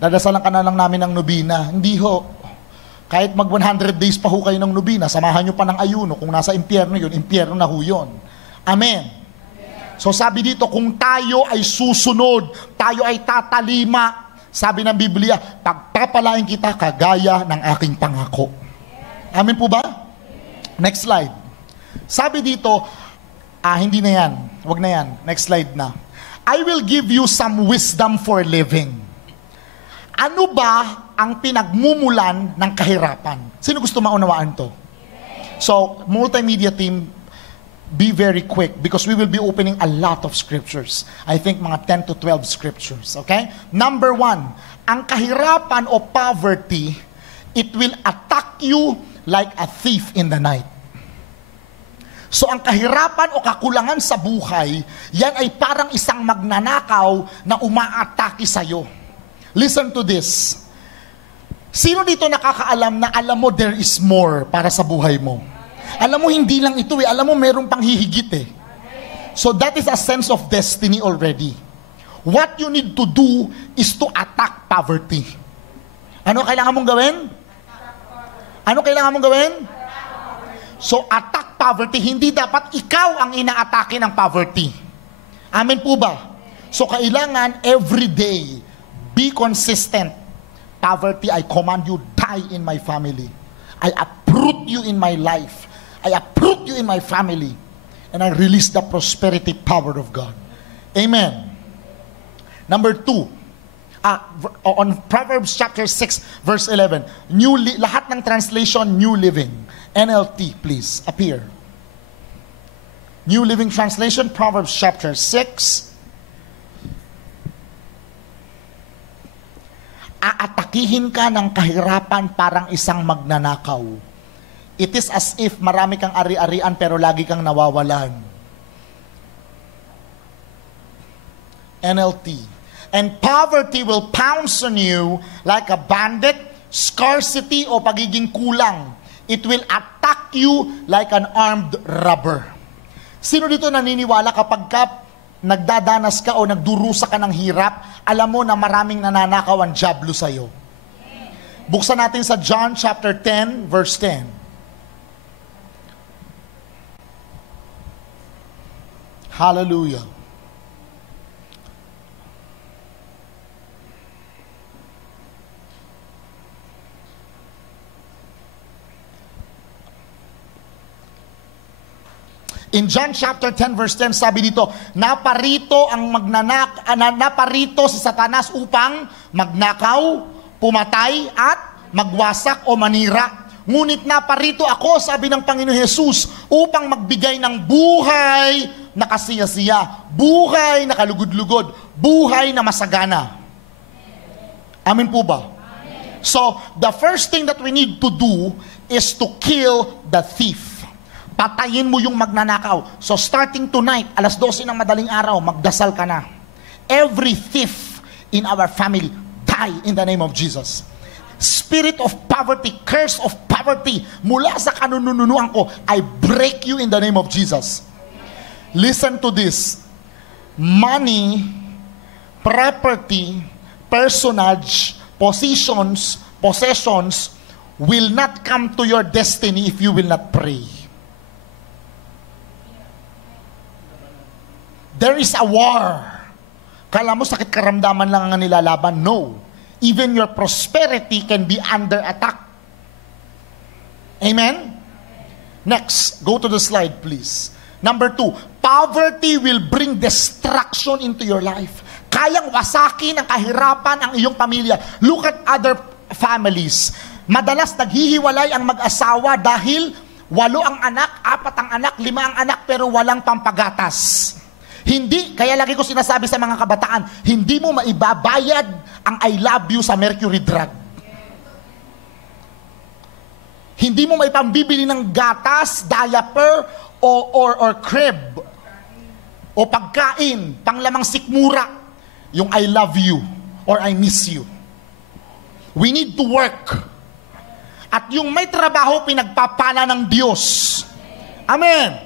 Dadasalan ka na lang namin ng nobina. Hindi ho. Kahit mag 100 days pa ho kayo ng nobina, samahan nyo pa ng ayuno. Kung nasa impyerno yun, impyerno na ho yun. Amen. So sabi dito, kung tayo ay susunod, tayo ay tatalima, sabi ng Biblia, pagpapalain kita kagaya ng aking pangako. Amen po ba? Next slide. Sabi dito, hindi na yan. Wag na yan. Next slide na. I will give you some wisdom for living. Ano ba ang pinagmumulan ng kahirapan? Sino gusto maunawaan to? So, multimedia team, be very quick because we will be opening a lot of scriptures. I think mga 10 to 12 scriptures. Okay? Number 1, ang kahirapan o poverty, it will attack you like a thief in the night. So ang kahirapan o kakulangan sa buhay, yan ay parang isang magnanakaw na umaatake sa'yo. Listen to this. Sino dito nakakaalam na alam mo there is more para sa buhay mo? Alam mo hindi lang ito alam mo merong pang hihigit So that is a sense of destiny already. What you need to do is to attack poverty. Ano kailangan mong gawin? Ano kailangan mong gawin? So, attack poverty, hindi dapat ikaw ang inaatake ng poverty. Amen po ba? So, kailangan every day, be consistent. Poverty, I command you, die in my family. I uproot you in my life. I uproot you in my family. And I release the prosperity power of God. Amen. Number 2, on Proverbs chapter 6, verse 11, lahat ng translation, New Living. NLT, please, appear. New Living Translation, Proverbs chapter 6. Aatakihin ka ng kahirapan parang isang magnanakaw. It is as if marami kang ari-arian pero lagi kang nawawalan. NLT. And poverty will pounce on you like a bandit, scarcity o pagiging kulang. It will attack you like an armed robber. Sino dito naniniwala kapag nagdadanas ka o nagdurusa ka ng hirap, alam mo na maraming nananakaw ang dyablo sa'yo? Buksan natin sa John chapter 10, verse 10. Hallelujah. In John chapter 10 verse 10, sabi dito, naparito si Satanas upang magnakaw, pumatay at magwasak o manira. Ngunit naparito ako, sabi ng Panginoon Jesus, upang magbigay ng buhay na kasiyasiya, buhay na kalugod-lugod, buhay na masagana. Amen po ba? Amen. So, the first thing that we need to do is to kill the thief. Patayin mo yung magnanakaw. So, starting tonight, alas 12 ng madaling araw, magdasal ka na. Every thief in our family, die in the name of Jesus. Spirit of poverty, curse of poverty, mula sa kanununuan ko, I break you in the name of Jesus. Listen to this. Money, property, personage, possessions will not come to your destiny if you will not pray. There is a war. Kala mo sakit karamdaman lang ang nilalaban? No. Even your prosperity can be under attack. Amen? Next, go to the slide please. Number 2, poverty will bring destruction into your life. Kayang wasakin ang kahirapan ang iyong pamilya. Look at other families. Madalas naghihiwalay ang mag-asawa dahil 8 ang anak, 4 ang anak, 5 ang anak, pero walang pampagatas. Hindi, kaya lagi ko sinasabi sa mga kabataan, hindi mo maibabayad ang I love you sa mercury drug. Hindi mo maipambibili ng gatas, diaper, or crib, o pagkain, panglamang sikmura, yung I love you, or I miss you. We need to work. At yung may trabaho, pinagpapala ng Diyos. Amen.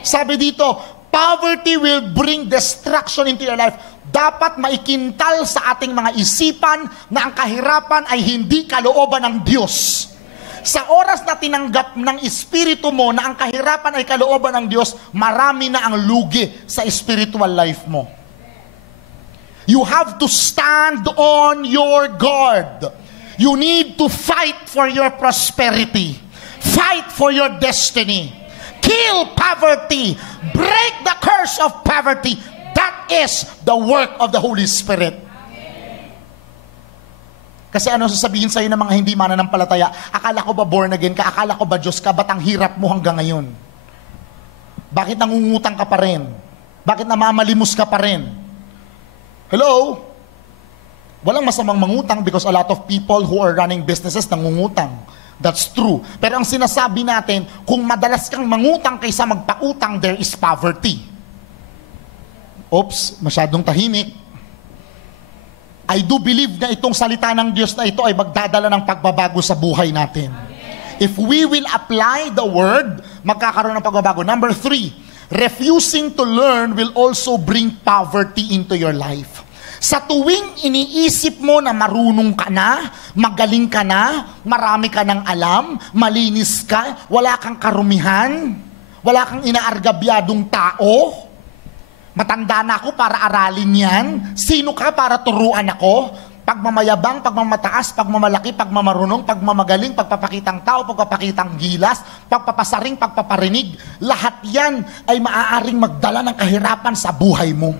Sabi dito, poverty will bring destruction into your life. Dapat maikintal sa ating mga isipan na ang kahirapan ay hindi kalooban ng Diyos. Sa oras na tinanggap ng espiritu mo na ang kahirapan ay kalooban ng Diyos, marami na ang lugi sa spiritual life mo. You have to stand on your guard. You need to fight for your prosperity. Fight for your destiny. Kill poverty. Break the curse of poverty. That is the work of the Holy Spirit. Kasi ano sasabihin sa'yo ng mga hindi mananampalataya? Akala ko ba born again ka? Akala ko ba Diyos ka? Ba't ang hirap mo hanggang ngayon? Bakit nangungutang ka pa rin? Bakit namamalimos ka pa rin? Hello? Walang masamang mangutang because a lot of people who are running businesses nangungutang. That's true. Pero ang sinasabi natin, kung madalas kang mangutang kaysa magpautang, there is poverty. Oops, masyadong tahimik. I do believe na itong salita ng Diyos na ito ay magdadala ng pagbabago sa buhay natin. If we will apply the word, magkakaroon ng pagbabago. Number 3, refusing to learn will also bring poverty into your life. Sa tuwing iniisip mo na marunong ka na, magaling ka na, marami ka ng alam, malinis ka, wala kang karumihan, wala kang inaargabyadong tao, matanda na ako para aralin yan, sino ka para turuan ako? Pagmamayabang, pagmamataas, pagmamalaki, pagmamarunong, pagmamagaling, pagpapakitang tao, pagpapakitang gilas, pagpapasaring, pagpaparinig, lahat yan ay maaaring magdala ng kahirapan sa buhay mo.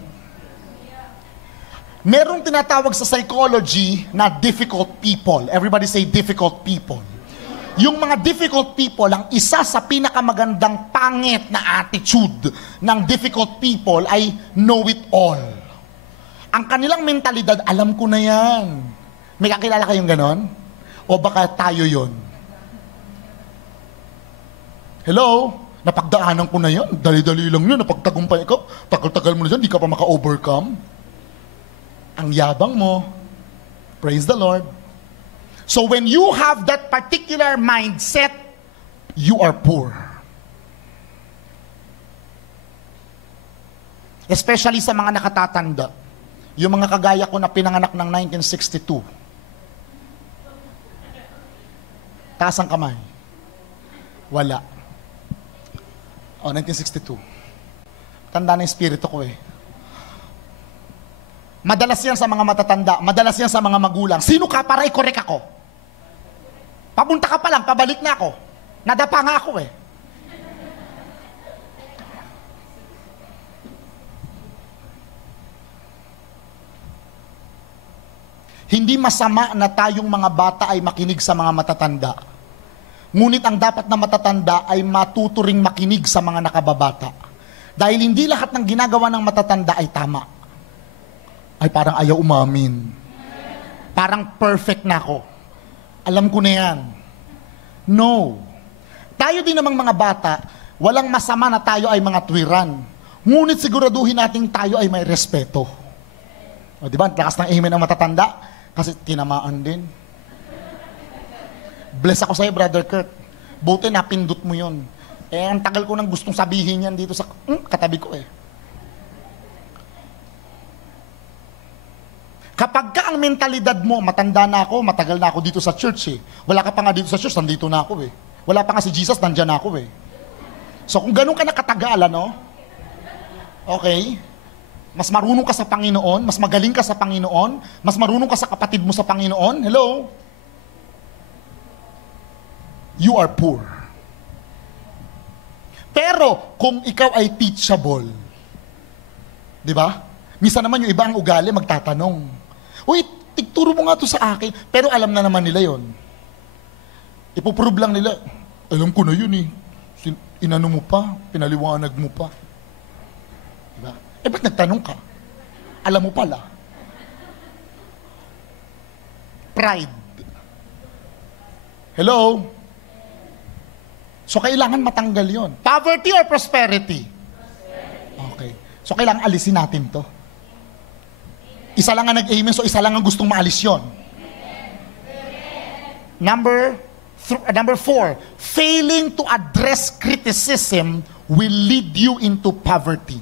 Merong tinatawag sa psychology na difficult people. Everybody say difficult people. Yung mga difficult people, ang isa sa pinakamagandang pangit na attitude ng difficult people ay know it all. Ang kanilang mentalidad, alam ko na yan. May kakilala kayong ganon? O baka tayo yon? Hello? Napagdaanan ko na yan. Dali-dali lang yun. Napagtagumpay ka. Tagal-tagal mo na dyan, di ka pa maka-overcome. Ang yabang mo. Praise the Lord. So when you have that particular mindset, you are poor. Especially sa mga nakatatanda. Yung mga kagaya ko na pinanganak ng 1962. Taas ang kamay. Wala. 1962. Tanda na yung spirito ko eh. Madalas yan sa mga matatanda, madalas yan sa mga magulang. Sino ka para i-correct ako? Papunta ka pa lang, pabalik na ako. Nadapa nga ako eh. Hindi masama na tayong mga bata ay makinig sa mga matatanda. Ngunit ang dapat na matatanda ay matuturing makinig sa mga nakababata. Dahil hindi lahat ng ginagawa ng matatanda ay tama. Ay parang ayaw umamin. Parang perfect na ako. Alam ko na yan. No. Tayo din namang mga bata, walang masama na tayo ay mga tuwiran. Ngunit siguraduhin natin tayo ay may respeto. O, di ba? Lakas ng amen ang matatanda. Kasi tinamaan din. Bless ako sa'yo, Brother Kurt. Buti napindot mo yun. Ang tagal ko nang gustong sabihin yan dito sa katabi ko eh. Kapag ka ang mentalidad mo, matanda na ako, matagal na ako dito sa church eh. Wala ka pa nga dito sa church, nandito na ako eh. Wala pa nga si Jesus, nandyan na ako eh. So kung ganun ka nakatagal, ano? Okay? Mas marunong ka sa Panginoon, mas magaling ka sa Panginoon, mas marunong ka sa kapatid mo sa Panginoon. Hello? You are poor. Pero kung ikaw ay teachable, di ba? Minsan naman yung iba ang ugali, magtatanong, uy, tigturo mo nga to sa akin. Pero alam na naman nila yon. Ipuprove lang nila, alam ko na yun eh. Inano mo pa, pinaliwanag mo pa. Diba? Ba't nagtanong ka? Alam mo pala. Pride. Hello? So kailangan matanggal yon. Poverty or prosperity? Okay. So kailangan alisin natin to. Isa lang ang nag-amen, so isa lang ang gustong maalis yon. Number 4, failing to address criticism will lead you into poverty.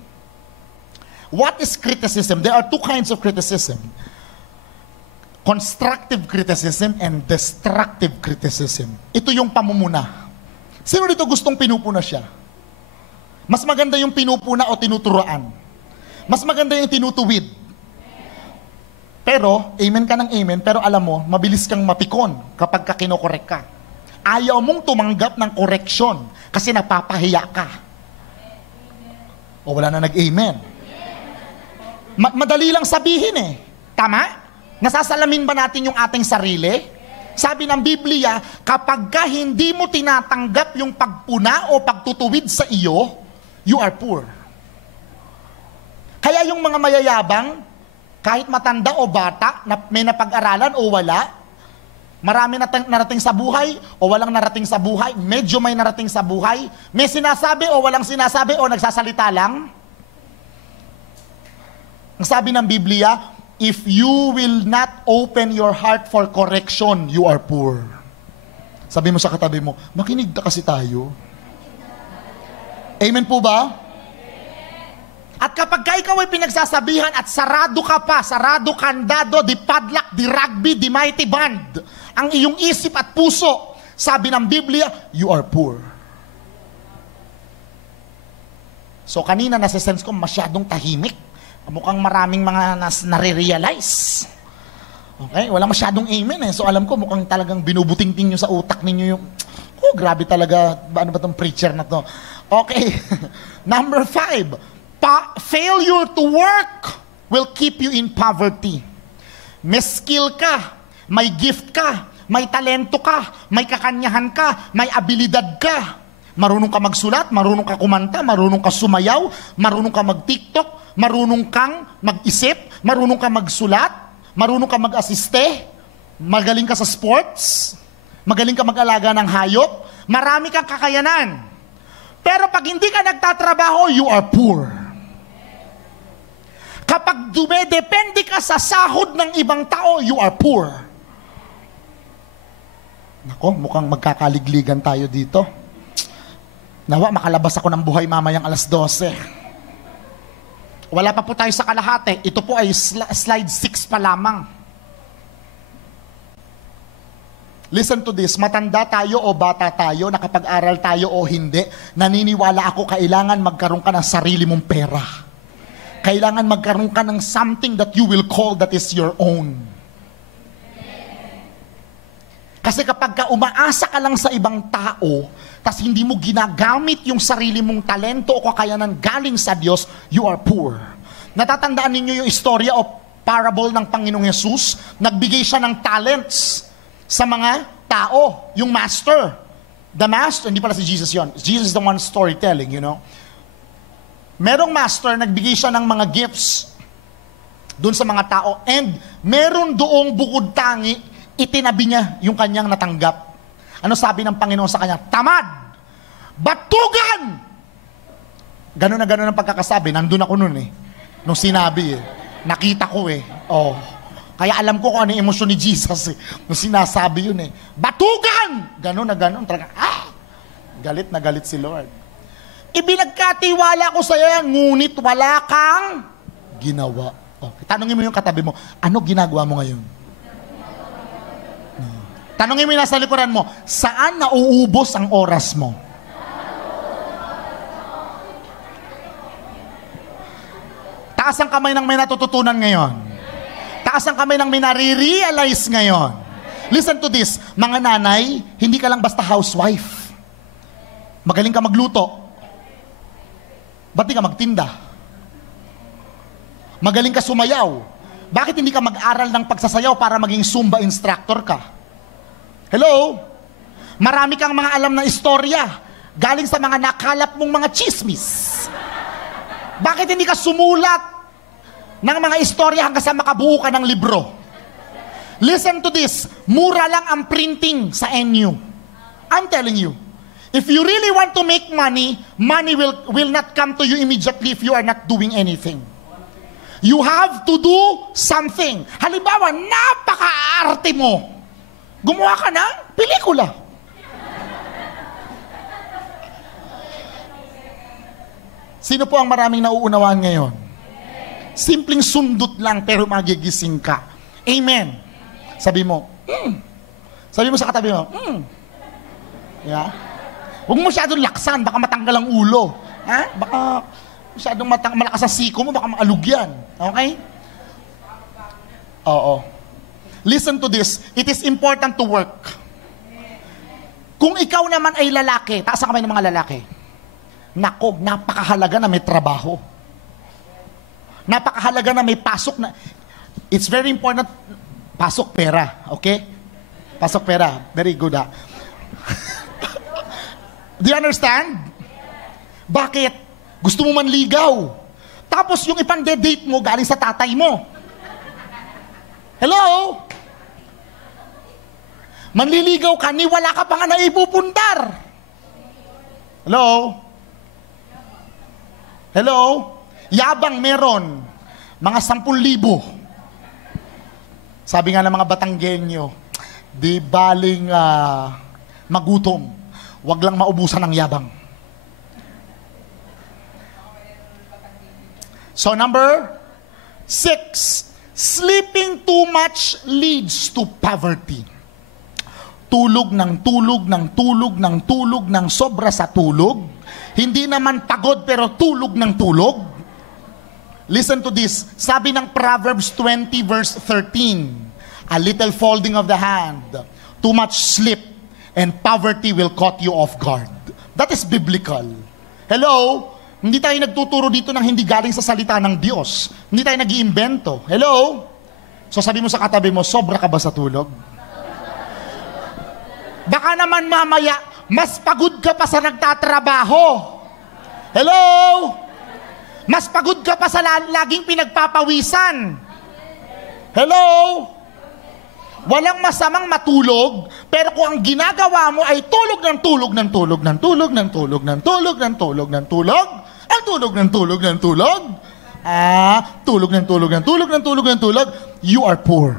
What is criticism? There are two kinds of criticism. Constructive criticism and destructive criticism. Ito yung pamumuna. Sino dito gustong pinupuna siya? Mas maganda yung pinupuna o tinuturoan. Mas maganda yung tinutuwid. Pero, amen ka ng amen, pero alam mo, mabilis kang mapikon kapag kinokorek ka. Ayaw mong tumanggap ng koreksyon kasi napapahiya ka. O wala na nag-amen. Madali lang sabihin eh. Tama? Nasasalamin ba natin yung ating sarili? Sabi ng Biblia, kapag ka hindi mo tinatanggap yung pagpuna o pagtutuwid sa iyo, you are poor. Kaya yung mga mayayabang, kahit matanda o bata, na may napag-aralan o wala, marami narating sa buhay o walang narating sa buhay, medyo may narating sa buhay, may sinasabi o walang sinasabi o nagsasalita lang. Ang sabi ng Biblia, if you will not open your heart for correction, you are poor. Sabi mo sa katabi mo, makinig na kasi tayo. Amen po ba? At kapag ka ikaw ay pinagsasabihan at sarado ka pa, sarado kandado, di padlock, di rugby, di mighty band, ang iyong isip at puso, sabi ng Biblia, you are poor. So kanina nasa-sense ko masyadong tahimik. Mukhang maraming mga nare-realize. Okay? Wala masyadong amen eh. So alam ko mukhang talagang binubuting-ting nyo sa utak ninyo yung, oh grabe talaga, ano ba itong preacher na to? Okay. Number 5, failure to work will keep you in poverty. May skill ka, may gift ka, may talento ka, may kakanyahan ka, may abilidad ka. Marunong ka magsulat, marunong ka kumanta, marunong ka sumayaw, marunong ka mag-TikTok, marunong kang mag-isip, marunong ka magsulat, marunong ka mag-asiste, magaling ka sa sports, magaling ka mag-alaga ng hayop, marami kang kakayanan. Pero pag hindi ka nagtatrabaho, you are poor. Kapag dumedepende ka sa sahod ng ibang tao, you are poor. Nako, mukhang magkakaligligan tayo dito. Nawa, makalabas ako ng buhay mamayang 12:00. Wala pa po tayo sa kalahati. Ito po ay slide 6 pa lamang. Listen to this. Matanda tayo o bata tayo, nakapag-aral tayo o hindi, naniniwala ako kailangan magkaroon ka ng sarili mong pera. Kailangan magkaroon ka ng something that you will call that is your own. Kasi kapag ka umaasa ka lang sa ibang tao, tas hindi mo ginagamit yung sarili mong talento o kakayanan galing sa Diyos, you are poor. Natatandaan ninyo yung istorya o parable ng Panginoong Jesus? Nagbigay siya ng talents sa mga tao, yung master. The master, hindi pala si Jesus yon. Jesus is the one storytelling, you know. Merong master, nagbigay siya ng mga gifts dun sa mga tao. And meron doong bukod tangi, itinabi niya yung kanyang natanggap. Ano sabi ng Panginoon sa kanya? Tamad! Batugan! Ganun na ganun ang pagkakasabi. Nandun ako nun eh. Nung sinabi eh. Nakita ko eh. Oh. Kaya alam ko kung ano yung emosyon ni Jesus eh. Nung sinasabi yun eh. Batugan! Ganun na ganun. Talaga, galit na galit si Lord. Ibinagkatiwala ko sa iyo, ngunit wala kang ginawa. Okay. Tanungin mo yung katabi mo, ano ginagawa mo ngayon? Tanungin mo yung nasa likuran mo, saan nauubos ang oras mo? Taas ang kamay ng may natututunan ngayon. Taas ang kamay ng may nare-realize ngayon. Listen to this, mga nanay, hindi ka lang basta housewife. Magaling ka magluto. Ba't di ka magtinda? Magaling ka sumayaw. Bakit hindi ka mag-aral ng pagsasayaw para maging Zumba instructor ka? Hello? Marami kang mga alam na istorya galing sa mga nakalap mong mga chismis. Bakit hindi ka sumulat ng mga istorya hanggang sa makabuo ka ng libro? Listen to this. Mura lang ang printing sa NU. I'm telling you. If you really want to make money, money will not come to you immediately if you are not doing anything. You have to do something. Halimbawa, napaka-arte mo. Gumawa ka ng pelikula. Sino po ang maraming nauunawaan ngayon? Simpleng sundot lang pero magigising ka. Amen. Sabi mo, Sabi mo sa katabi mo, Yeah? Huwag mo masyadong laksan, baka matanggal ang ulo. Ha? Baka masyadong malakas sa siko mo, baka maalug yan. Okay? Oo. Listen to this. It is important to work. Kung ikaw naman ay lalaki, taas ang kamay ng mga lalaki. Nako, napakahalaga na may trabaho. Napakahalaga na may pasok na. It's very important. Pasok pera. Okay? Pasok pera. Very good ha. Do you understand? Bakit? Gusto mo manligaw. Tapos yung ipande-date mo galing sa tatay mo. Hello? Manliligaw ka, ni wala ka pa nga naipupundar. Hello? Hello? Yabang meron. Mga 10,000. Sabi nga ng mga Batanggenyo, di baling magutom. Huwag lang maubusan ng yabang. So number 6, sleeping too much leads to poverty. Tulog ng tulog ng tulog ng tulog ng sobra sa tulog. Hindi naman pagod pero tulog ng tulog. Listen to this. Sabi ng Proverbs 20 verse 13, a little folding of the hand, too much sleep, and poverty will caught you off guard. That is biblical. Hello? Hindi tayo nagtuturo dito ng hindi galing sa salita ng Diyos. Hindi tayo nag-iimbento. Hello? So sabi mo sa katabi mo, sobra ka ba sa tulog? Baka naman mamaya, mas pagod ka pa sa nagtatrabaho. Hello? Mas pagod ka pa sa laging pinagpapawisan. Hello? Walang masamang matulog, pero kung ang ginagawa mo ay tulog ng tulog ng tulog ng tulog ng tulog ng tulog ng tulog ng tulog, ang tulog ng tulog ng tulog, tulog ng tulog ng tulog ng tulog ng tulog, you are poor.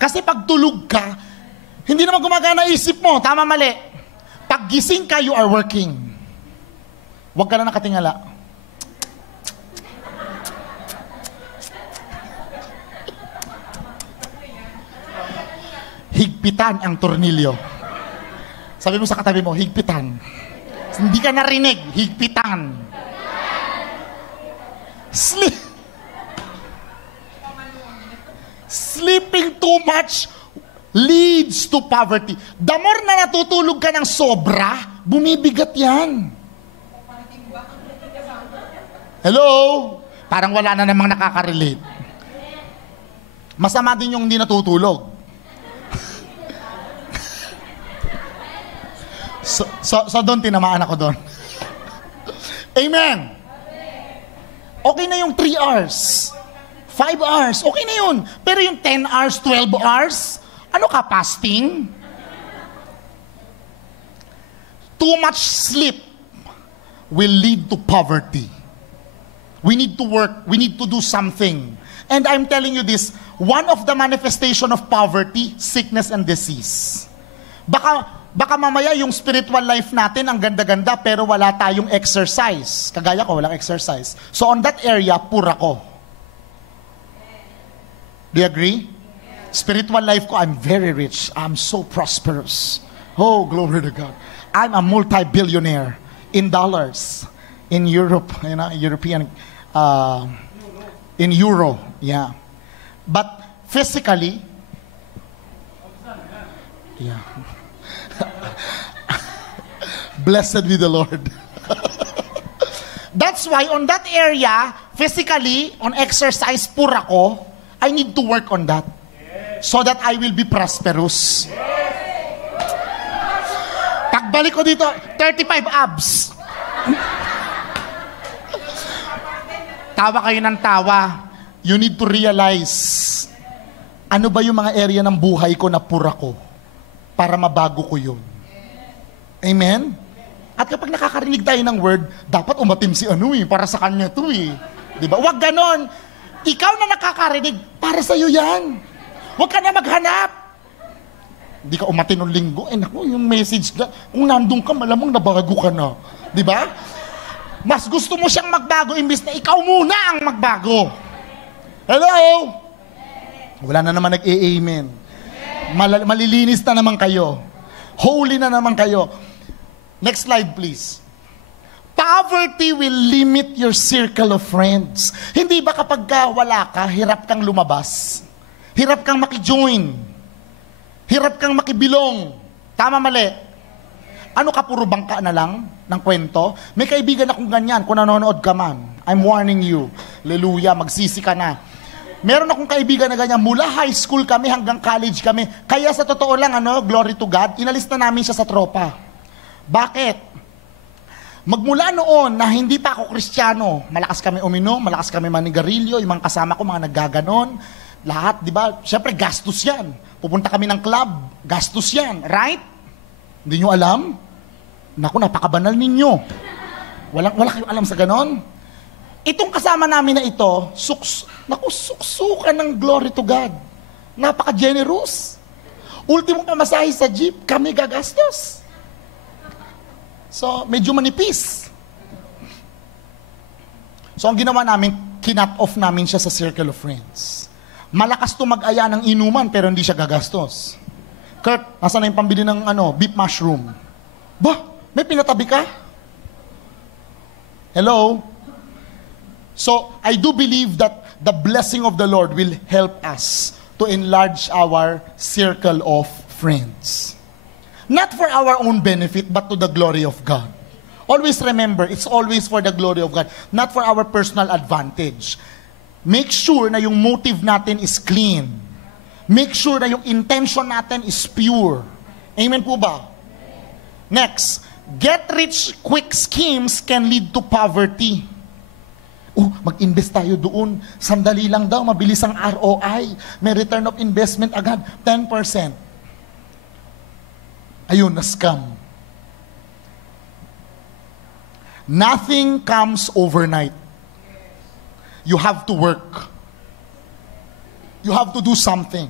Kasi pag tulog ka, hindi naman gumagana isip mo, tama mali. Pag gising ka, you are working. Huwag ka na nakatingala. Higpitan ang tornilyo. Sabi mo sa katabi mo, higpitan. Hindi ka narinig, higpitan. Sleeping too much leads to poverty. The more na natutulog ka ng sobra, bumibigat yan. Hello? Parang wala na namang nakaka-relate. Masama din yung hindi natutulog. So doon tinamaan ako doon. Amen. Okay na yung 3 hours. 5 hours, okay na yun. Pero yung 10 hours, 12 hours, ano ka, fasting? Too much sleep will lead to poverty. We need to work, we need to do something. And I'm telling you this, one of the manifestation of poverty, sickness and disease. Baka mamaya yung spiritual life natin ang ganda-ganda pero wala tayong exercise. Kagaya ko, walang exercise. So on that area, poor ako. Do you agree? Spiritual life ko, I'm very rich. I'm so prosperous. Oh, glory to God. I'm a multi-billionaire in dollars, in Europe, European, in euro, yeah. But physically, yeah. Blessed be the Lord. That's why on that area, physically, on exercise, poor ako, I need to work on that. So that I will be prosperous. Pagbalik ko dito, 35 abs. Tawa kayo ng tawa. You need to realize, ano ba yung mga area ng buhay ko na pura ko para mabago ko yun. Amen? At kapag nakakarinig tayo ng word, dapat umatim si para sa kanya to Diba? Huwag ganon. Ikaw na nakakarinig, para sa'yo yan. Huwag ka na maghanap. Hindi ka umatin ng linggo. Naku, yung message na, kung nandun ka, malamang nabago ka na. Di ba? Mas gusto mo siyang magbago, imbis na ikaw muna ang magbago. Hello? Wala na naman nag-amen. Malilinis na naman kayo. Holy na naman kayo. Next slide, please. Poverty will limit your circle of friends. Hindi ba kapag wala ka, hirap kang lumabas? Hirap kang makijoin? Hirap kang makibilong. Tama, mali? Ano ka, puro bangka na lang ng kwento? May kaibigan akong ganyan, kung nanonood ka man. I'm warning you. Hallelujah, magsisi ka na. Meron akong kaibigan na ganyan, mula high school kami hanggang college kami. Kaya sa totoo lang, glory to God, inalis na namin siya sa tropa. Bakit? Magmula noon na hindi pa ako Kristiyano, malakas kami uminom, malakas kami manigarilyo, yung mga kasama ko, mga naggaganon. Lahat, di ba? Siyempre, gastos yan. Pupunta kami ng club, gastos yan. Right? Hindi nyo alam? Naku, napakabanal ninyo. Wala kayong alam sa ganon? Itong kasama namin na ito, suksukan ng glory to God. Napaka-generous. Ultimo pamasahe sa jeep, kami gagastos. So, medyo manipis. So, ang ginawa namin, kinat off namin siya sa circle of friends. Malakas to mag-aya ng inuman, pero hindi siya gagastos. Kurt, nasa na yung pambili ng beef mushroom? Bah, may pinatabi ka? Hello? So, I do believe that the blessing of the Lord will help us to enlarge our circle of friends. Not for our own benefit, but to the glory of God. Always remember, it's always for the glory of God, not for our personal advantage. Make sure na yung motive natin is clean. Make sure na yung intention natin is pure. Amen po ba? Next, get-rich-quick schemes can lead to poverty. Mag-invest tayo doon. Sandali lang daw, mabilis ang ROI. May return of investment agad, 10%. Ayun, na-scam. Nothing comes overnight. You have to work. You have to do something.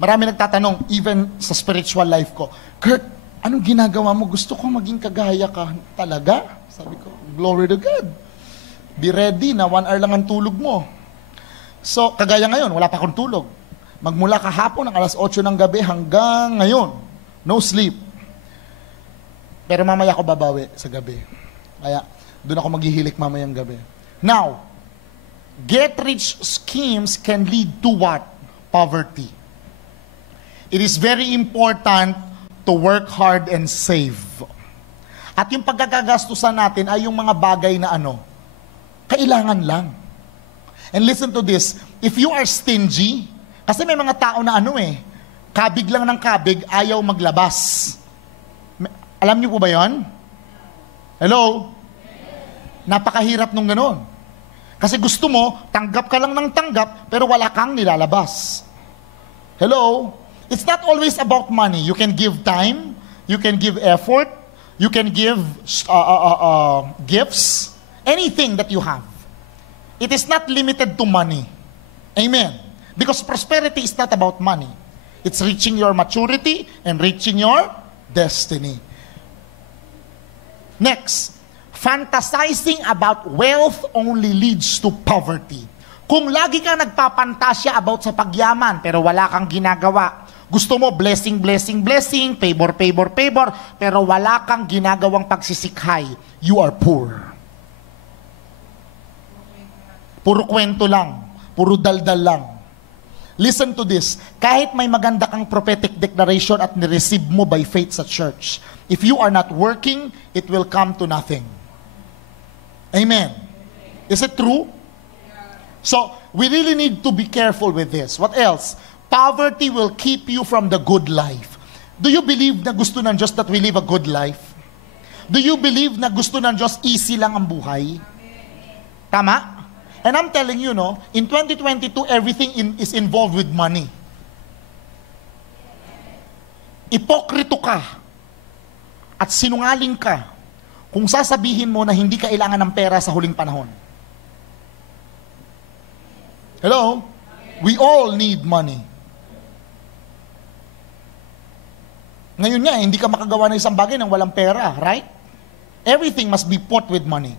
Marami nagtatanong, even sa spiritual life ko, Kurt, anong ginagawa mo? Gusto ko maging kagaya ka. Talaga? Sabi ko, glory to God. Be ready na 1 hour lang ang tulog mo. So, kagaya ngayon, wala pa akong tulog. Magmula kahapon ng alas 8 ng gabi hanggang ngayon, no sleep. Pero mamaya ako babawi sa gabi. Kaya, doon ako maghihilik mamayang gabi. Now, get-rich schemes can lead to what? Poverty. It is very important to work hard and save. At yung pagkakagastusan natin ay yung mga bagay na kailangan lang. And listen to this, if you are stingy, kasi may mga tao na kabig lang ng kabig, ayaw maglabas. Alam niyo po ba yon? Hello? Napakahirap nung ganon. Kasi gusto mo, tanggap ka lang ng tanggap, pero wala kang nilalabas. Hello? It's not always about money. You can give time, you can give effort, you can give gifts, anything that you have. It is not limited to money. Amen. Because prosperity is not about money. It's reaching your maturity and reaching your destiny. Next, fantasizing about wealth only leads to poverty. Kung lagi kang nagpapantasya about sa pagyaman, pero wala kang ginagawa, gusto mo blessing, blessing, blessing, favor, favor, favor, pero wala kang ginagawang pagsisikhay, you are poor. Puro kwento lang, puro daldal lang. Listen to this, kahit may maganda kang prophetic declaration at nireceive mo by faith sa church, if you are not working, it will come to nothing. Amen. Is it true? So, we really need to be careful with this. What else? Poverty will keep you from the good life. Do you believe na gusto ng Diyos that we live a good life? Do you believe na gusto ng Diyos easy lang ang buhay? Tama? And I'm telling you, no, in 2022, everything is involved with money. Ipokrito ka at sinungaling ka kung sasabihin mo na hindi kailangan ng pera sa huling panahon. Hello? We all need money. Ngayon nga, hindi ka makagawa ng isang bagay nang walang pera, right? Everything must be bought with money.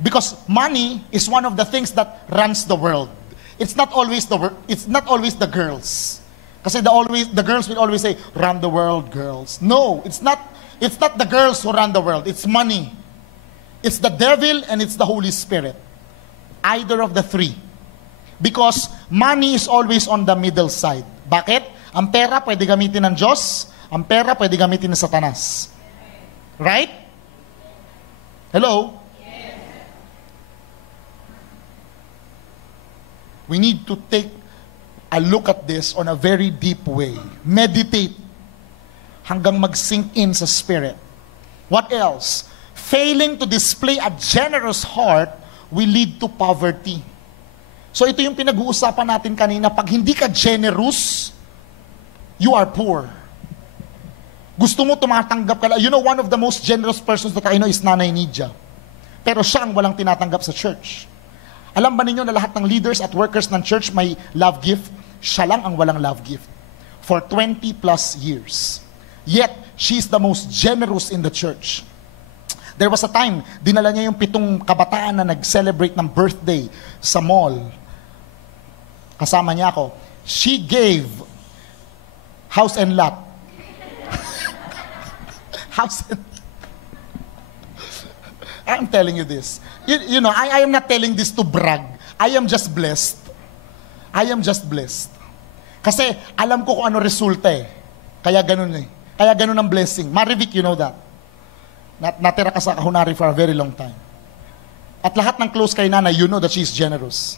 Because money is one of the things that runs the world. It's not always the girls. Kasi the girls will always say, "Run the world, girls." No, it's not the girls who run the world. It's money. It's the devil and it's the Holy Spirit. Either of the three. Because money is always on the middle side. Bakit? Ang pera pwede gamitin ng Diyos, ang pera pwede gamitin ng Satanas. Right? Hello? We need to take a look at this on a very deep way. Meditate hanggang mag-sink in sa spirit. What else? Failing to display a generous heart will lead to poverty. So ito yung pinag-uusapan natin kanina. Pag hindi ka generous, you are poor. Gusto mo tumatanggap ka lang. You know, one of the most generous persons that I know is Nanay Nidia. Pero siya ang walang tinatanggap sa church. Alam ba ninyo na lahat ng leaders at workers ng church may love gift? Siya lang ang walang love gift. For 20 plus years. Yet, she is the most generous in the church. There was a time, dinala niya yung 7 kabataan na nag-celebrate ng birthday sa mall. Kasama niya ako. She gave house and lot. House and I'm telling you this. You know, I am not telling this to brag. I am just blessed. I am just blessed. Kasi alam ko kung ano resulta eh. Kaya ganun eh. Kaya ganun ang blessing. Marivic, you know that. Natira ka sa Kahunari for a very long time. At lahat ng close kay Nanay, you know that she is generous.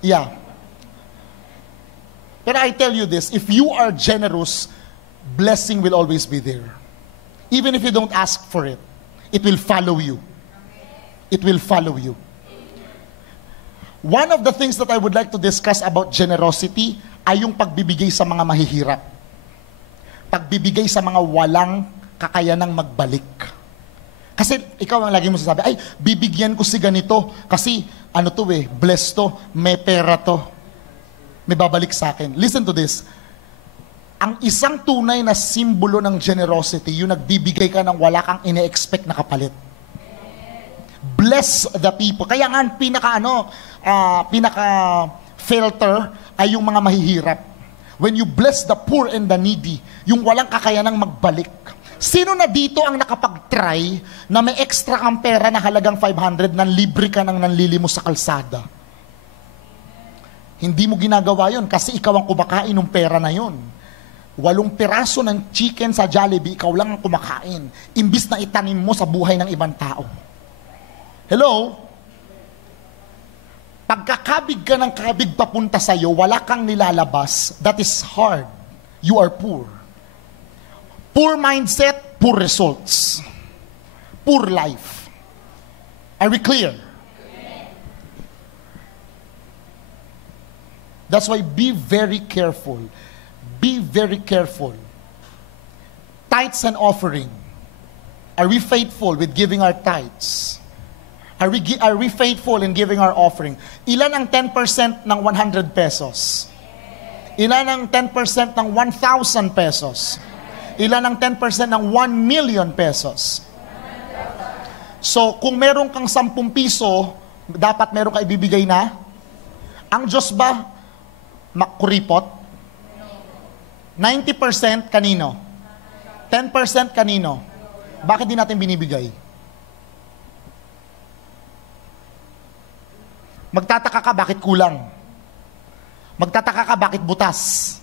Yeah. Pero I tell you this, if you are generous, blessing will always be there. Even if you don't ask for it, it will follow you. It will follow you. One of the things that I would like to discuss about generosity ay yung pagbibigay sa mga mahihirap. Pagbibigay sa mga walang kakayanang magbalik. Kasi ikaw ang lagi mo sasabi, ay, bibigyan ko si ganito kasi ano to eh, blessed to, may pera to, may babalik sa akin. Listen to this. Ang isang tunay na simbolo ng generosity, yung nagbibigay ka ng wala kang ine-expect na kapalit. Bless the people. Kaya nga pinaka-filter ay yung mga mahihirap. When you bless the poor and the needy, yung walang kakayanang magbalik. Sino na dito ang nakapag-try na may extra kang pera na halagang 500 na libre ka ng nanlili mo sa kalsada? Hindi mo ginagawa yon kasi ikaw ang kumakain ng pera na yon. 8 piraso ng chicken sa Jollibee, ikaw lang ang kumakain. Imbis na itanim mo sa buhay ng ibang tao. Hello? Pagkakabig ka ng kabig papunta sa'yo, wala kang nilalabas, that is hard. You are poor. Poor mindset, poor results. Poor life. Are we clear? That's why be very careful. Be very careful. Tithes and offering. Are we faithful with giving our tithes? Are we faithful in giving our offering? Ilan ang 10% ng 100 pesos? Ilan ang 10% ng 1,000 pesos? Ilan ang 10% ng 1 million pesos? So, kung meron kang 10 piso, dapat meron ka ibibigay na? Ang Diyos ba makuripot? 90% kanino? 10% kanino? Bakit di natin binibigay? Magtataka ka bakit kulang? Magtataka ka bakit butas?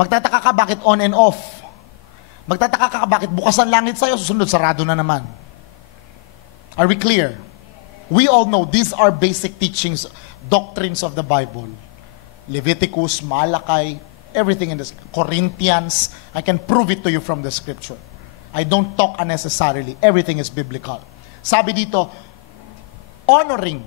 Magtataka ka bakit on and off? Magtataka ka bakit bukas ang langit sa'yo, susunod sarado na naman? Are we clear? We all know these are basic teachings, doctrines of the Bible. Leviticus, Malakay, everything in this. Corinthians, I can prove it to you from the scripture. I don't talk unnecessarily. Everything is biblical. Sabi dito, honoring.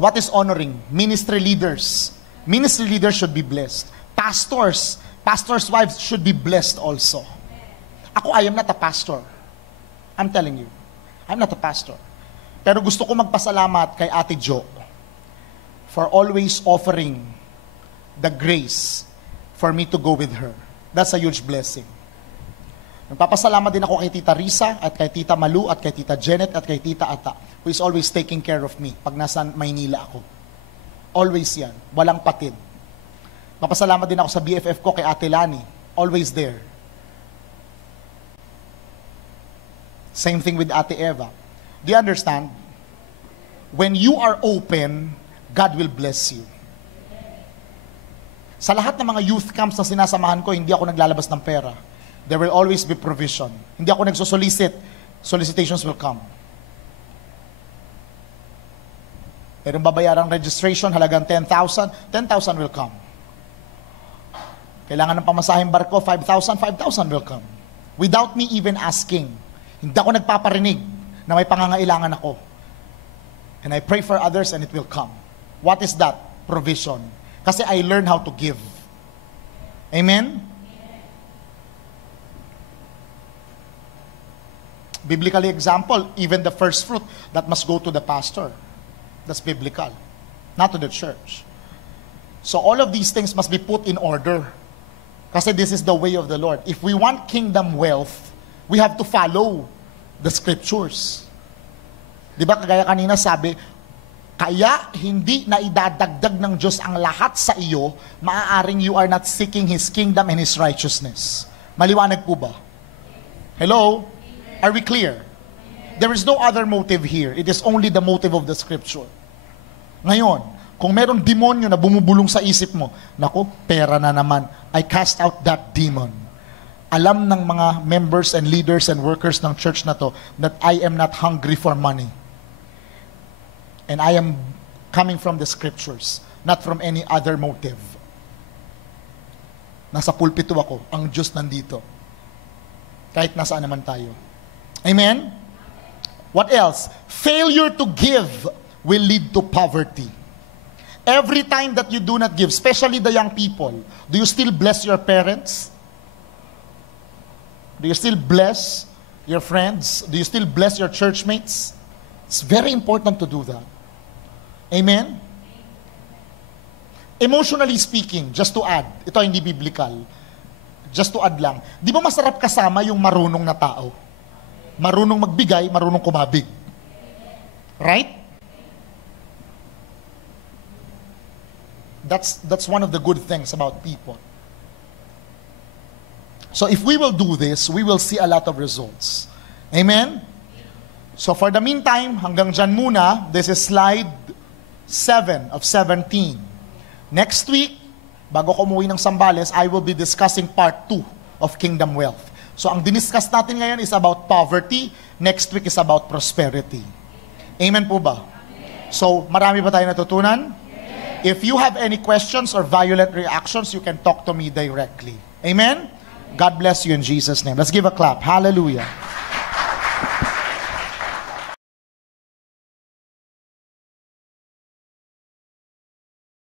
What is honoring? Ministry leaders. Ministry leaders should be blessed. Pastors, pastors' wives should be blessed also. Ako, I am not a pastor. I'm telling you. I'm not a pastor. Pero gusto ko magpasalamat kay Ate Jo for always offering the grace for me to go with her. That's a huge blessing. Nagpapasalamat din ako kay Tita Risa at kay Tita Malu at kay Tita Janet at kay Tita Ata, who is always taking care of me pag nasa Maynila ako. Always yan. Walang patid. Papasalamat din ako sa BFF ko kay Ate Lani. Always there. Same thing with Ate Eva. Do you understand? When you are open, God will bless you. Sa lahat ng mga youth camps na sinasamahan ko, hindi ako naglalabas ng pera. There will always be provision. Hindi ako nagsosolicit. Solicitations will come. Pero babayarang registration, halagang 10,000, 10,000 will come. Kailangan ng pamasahing barko, 5,000, 5,000 will come. Without me even asking. Hindi ako nagpaparinig na may pangangailangan ako. And I pray for others and it will come. What is that? Provision. Kasi I learned how to give. Amen? Biblically example, even the first fruit, that must go to the pastor. That's biblical. Not to the church. So all of these things must be put in order. Kasi this is the way of the Lord. If we want kingdom wealth, we have to follow the scriptures. Di ba kagaya kanina sabi, kaya hindi na idadagdag ng Diyos ang lahat sa iyo, maaaring you are not seeking His kingdom and His righteousness. Maliwanag po ba? Hello? Are we clear? There is no other motive here. It is only the motive of the scripture. Ngayon, kung merong demonyo na bumubulong sa isip mo, naku, pera na naman, I cast out that demon. Alam ng mga members and leaders and workers ng church na to that I am not hungry for money. And I am coming from the scriptures, not from any other motive. Nasa pulpito ako, ang Diyos nandito. Kahit nasaan naman tayo. Amen? What else? Failure to give will lead to poverty. Every time that you do not give, especially the young people, do you still bless your parents? Do you still bless your friends? Do you still bless your churchmates? It's very important to do that. Amen? Emotionally speaking, just to add, ito hindi biblical, just to add lang, di ba masarap kasama yung marunong na tao? Marunong magbigay, marunong kumabig. Right? That's one of the good things about people. So if we will do this, we will see a lot of results. Amen? So for the meantime, hanggang dyan muna, this is slide 7 of 17. Next week, bago ko umuwi ng Sambales, I will be discussing part 2 of Kingdom Wealth. So ang diniscuss natin ngayon is about poverty. Next week is about prosperity. Amen po ba? So marami pa tayo natutunan? If you have any questions or violent reactions, you can talk to me directly. Amen? God bless you in Jesus' name. Let's give a clap. Hallelujah.